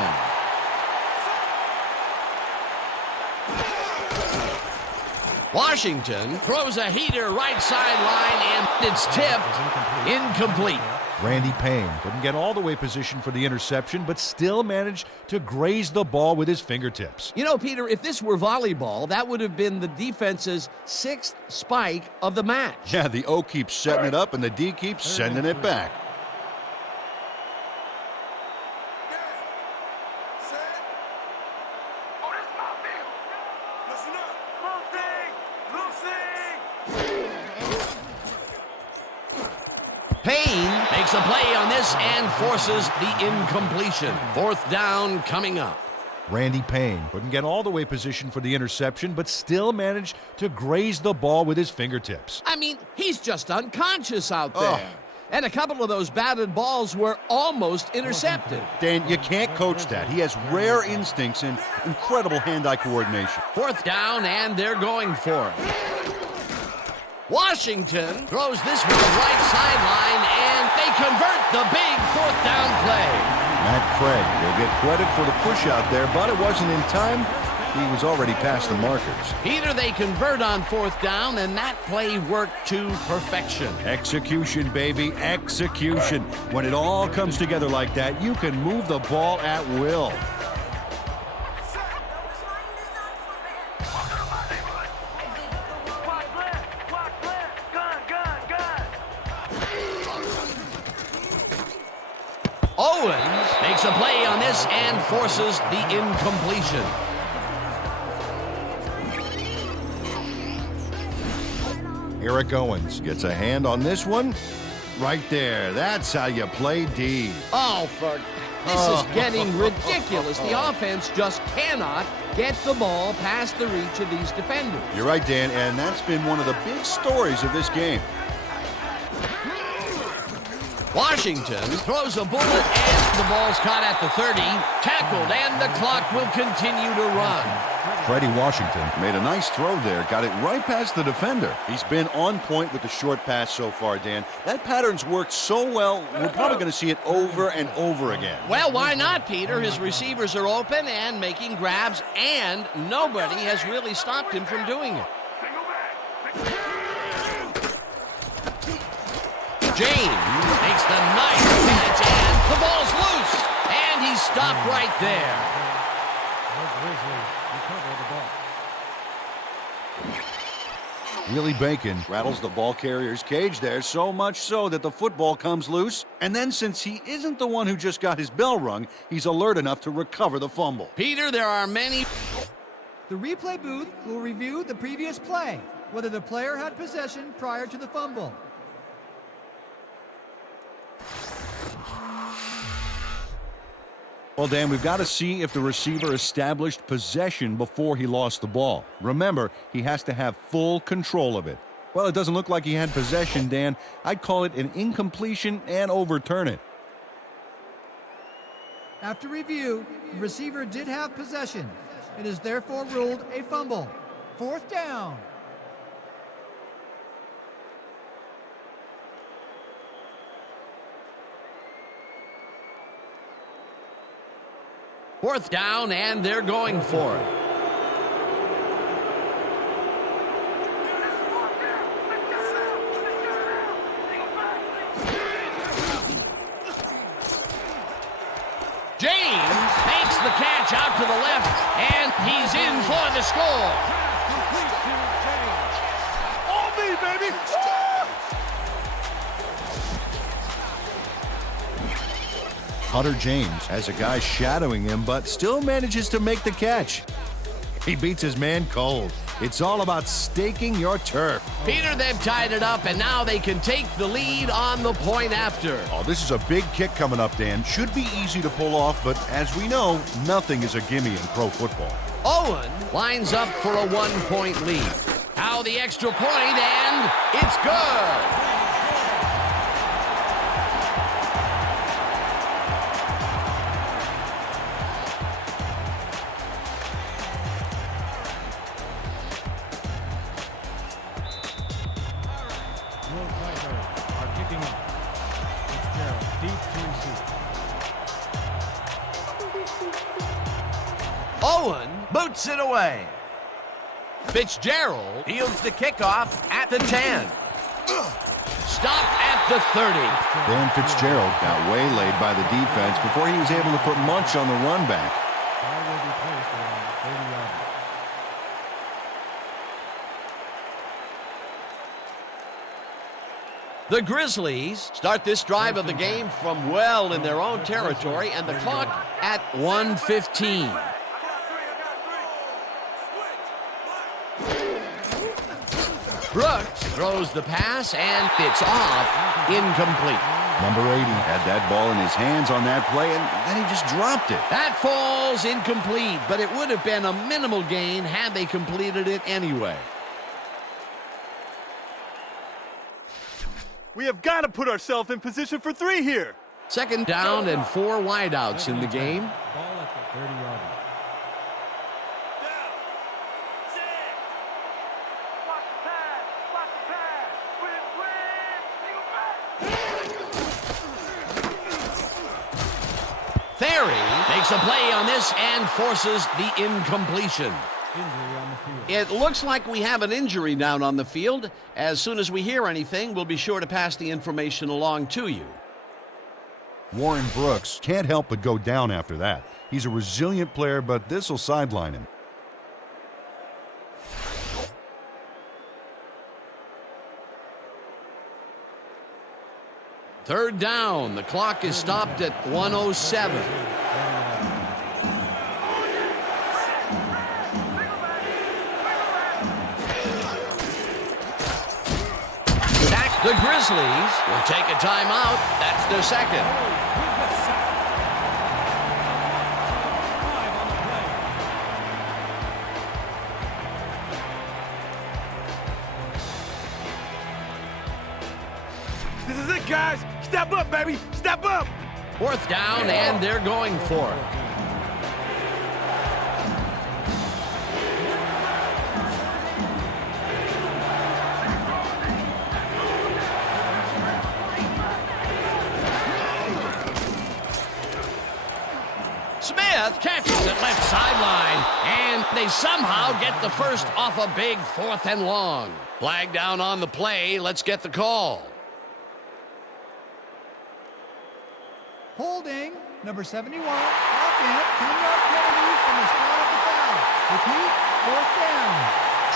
Washington throws a heater right sideline, and it's tipped. Incomplete. Randy Payne couldn't get all the way positioned for the interception, but still managed to graze the ball with his fingertips. You know, Peter, if this were volleyball, that would have been the defense's 6th spike of the match. Yeah, the O keeps setting it up, and the D keeps sending it back. Payne makes a play on this and forces the incompletion. 4th down coming up. Randy Payne couldn't get all the way positioned for the interception, but still managed to graze the ball with his fingertips. I mean, he's just unconscious out there. And a couple of those batted balls were almost intercepted. Dan, you can't coach that. He has rare instincts and incredible hand-eye coordination. 4th down, and they're going for it. Washington throws this one right sideline, and they convert the big 4th down play. Matt Craig will get credit for the push out there, but it wasn't in time, He was already past the markers. Peter, they convert on 4th down, and that play worked to perfection. Execution, baby, execution. When it all comes together like that, you can move the ball at will. Owens makes a play on this and forces the incompletion. Eric Owens gets a hand on this one. Right there. That's how you play D. Oh, this is getting ridiculous. The offense just cannot get the ball past the reach of these defenders. You're right, Dan, and that's been one of the big stories of this game. Washington throws a bullet, and the ball's caught at the 30, tackled, and the clock will continue to run. Freddie Washington Made a nice throw there, got it right past the defender. He's been on point with the short pass so far, Dan. That pattern's worked so well, we're probably going to see it over and over again. Well, why not, Peter? His receivers are open and making grabs, and nobody has really stopped him from doing it. James makes the nice catch, and the ball's loose, and he's stopped right there. The Grizzlies recover the ball. Willie Bacon rattles the ball carrier's cage there, so much so that the football comes loose. And then since he isn't the one who just got his bell rung, he's alert enough to recover the fumble. Peter, there are many... The replay booth will review the previous play, whether the player had possession prior to the fumble. Well, Dan, we've got to see if the receiver established possession before he lost the ball. Remember, he has to have full control of it. Well, it doesn't look like he had possession, Dan. I'd call it an incompletion and overturn it. After review, the receiver did have possession. It is therefore ruled a fumble. 4th down. Fourth down, and they're going for it. James makes the catch out to the left, and he's in for the score. All me, baby! Hunter James has a guy shadowing him, but still manages to make the catch. He beats his man cold. It's all about staking your turf. Peter, they've tied it up, and now they can take the lead on the point after. Oh, this is a big kick coming up, Dan. Should be easy to pull off, but as we know, nothing is a gimme in pro football. Owen lines up for a 1-point lead. Now the extra point, and it's good. Owen boots it away. Fitzgerald fields the kickoff at the 10. Stop at the 30. Dan Fitzgerald got waylaid by the defense before he was able to put much on the run back. Ball will be placed around 30 yards. The Grizzlies start this drive of the game from well in their own territory, and the clock at 1:15. Brooks throws the pass, and it's off, incomplete. Number 80 had that ball in his hands on that play, and then he just dropped it. That falls incomplete, but it would have been a minimal gain had they completed it anyway. We have got to put ourselves in position for 3 here. 2nd down and 4 wideouts in the game. Ball at the 30-yard line. makes a play on this and forces the incompletion. Injury on the field. It looks like we have an injury down on the field. As soon as we hear anything, we'll be sure to pass the information along to you. Warren Brooks can't help but go down after that. He's a resilient player, but this will sideline him. Third down. The clock is stopped at 1:07. The Grizzlies will take a timeout. That's their second. This is it, guys. Step up, baby. Step up. Fourth down, and they're going for it. Smith catches it left sideline, and they somehow get the first off a big 4th and long. Flag down on the play. Let's get the call. Holding, number 71, offense, 10-yard penalty from the spot of the foul. Repeat, 4th down.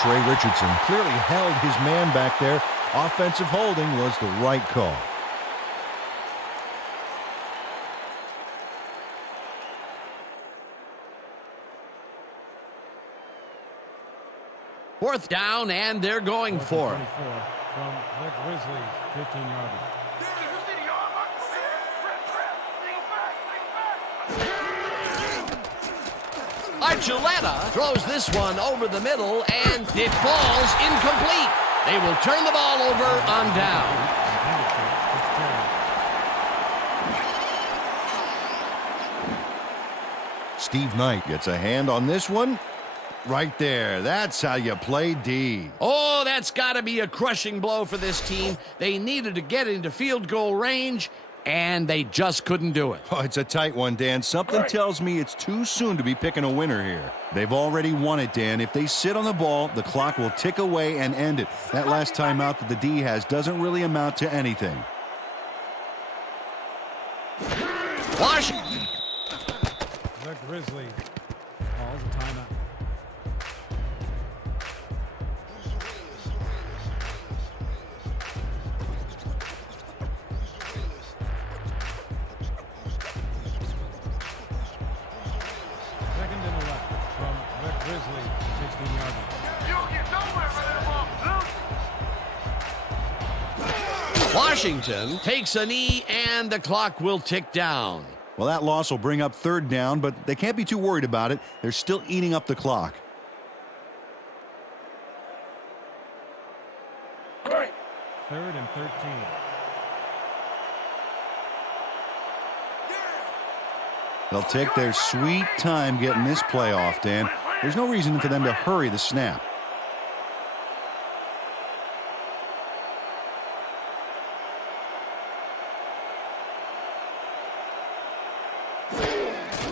Trey Richardson clearly held his man back there. Offensive holding was the right call. Fourth down, and they're going for it. From the Grizzlies, 15-yarder. Archuleta throws this one over the middle, and it falls incomplete. They will turn the ball over on down. Steve Knight gets a hand on this one. Right there. That's how you play D. Oh, that's got to be a crushing blow for this team. They needed to get into field goal range, and they just couldn't do it. Oh, it's a tight one, Dan. Something tells me it's too soon to be picking a winner here. They've already won it, Dan. If they sit on the ball, the clock will tick away and end it. That last timeout that the D has doesn't really amount to anything. Washington. The Grizzlies calls a timeout. Second and 11 from the Grizzlies, 16-yarder. Washington takes a knee, and the clock will tick down. Well, that loss will bring up third down, but they can't be too worried about it. They're still eating up the clock. Third and 13. They'll take their sweet time getting this play off, Dan. There's no reason for them to hurry the snap.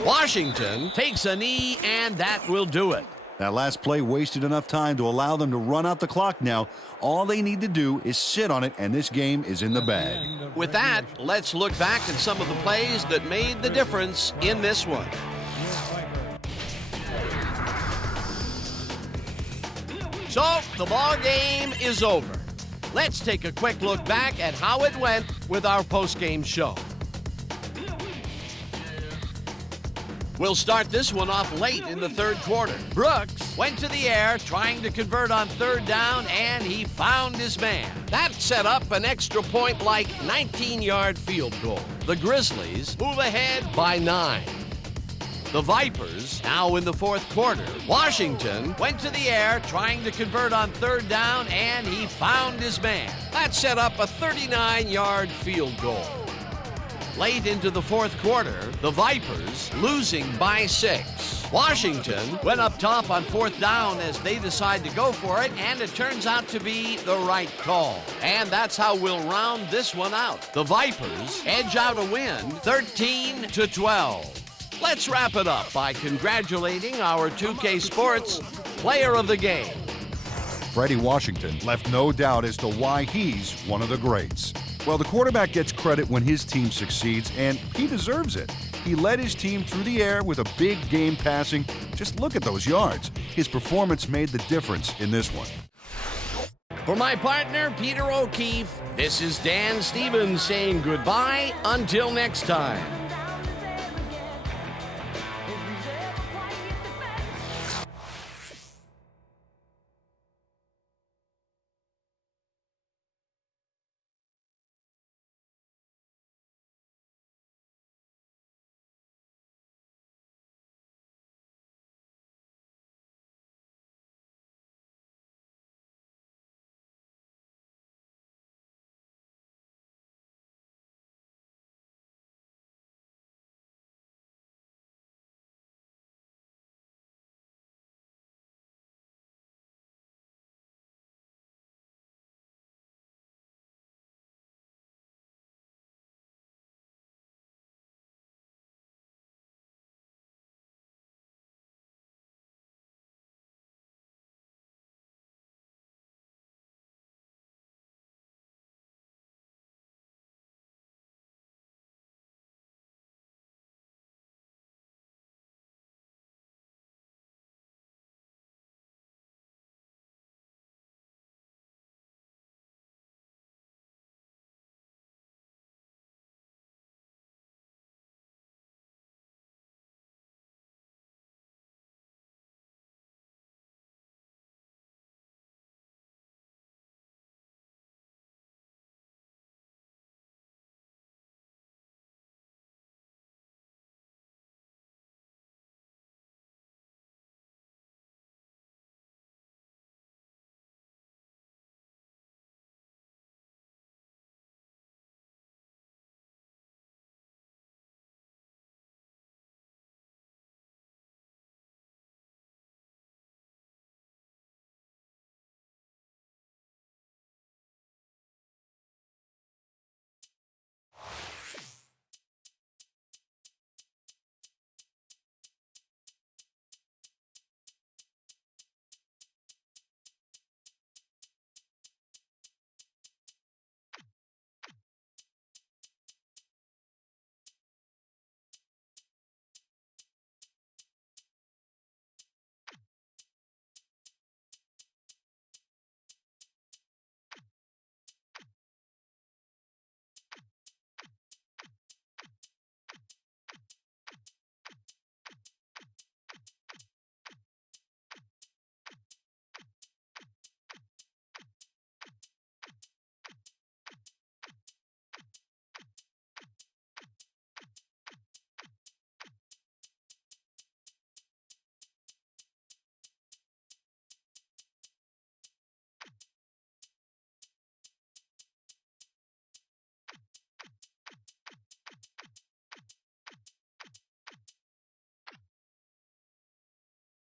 Washington takes a knee, and that will do it. That last play wasted enough time to allow them to run out the clock now. All they need to do is sit on it, and this game is in the bag. With that, let's look back at some of the plays that made the difference in this one. So, the ball game is over. Let's take a quick look back at how it went with our post-game show. We'll start this one off late in the third quarter. Brooks went to the air trying to convert on third down, and he found his man. That set up an extra point-like 19-yard field goal. The Grizzlies move ahead by 9. The Vipers now in the fourth quarter. Washington went to the air trying to convert on third down, and he found his man. That set up a 39-yard field goal. Late into the fourth quarter, the Vipers losing by 6. Washington went up top on fourth down as they decide to go for it, and it turns out to be the right call. And that's how we'll round this one out. The Vipers edge out a win 13-12. Let's wrap it up by congratulating our 2K Sports Player of the Game. Freddie Washington left no doubt as to why he's one of the greats. Well, the quarterback gets credit when his team succeeds, and he deserves it. He led his team through the air with a big game passing. Just look at those yards. His performance made the difference in this one. For my partner, Peter O'Keefe, this is Dan Stevens saying goodbye until next time.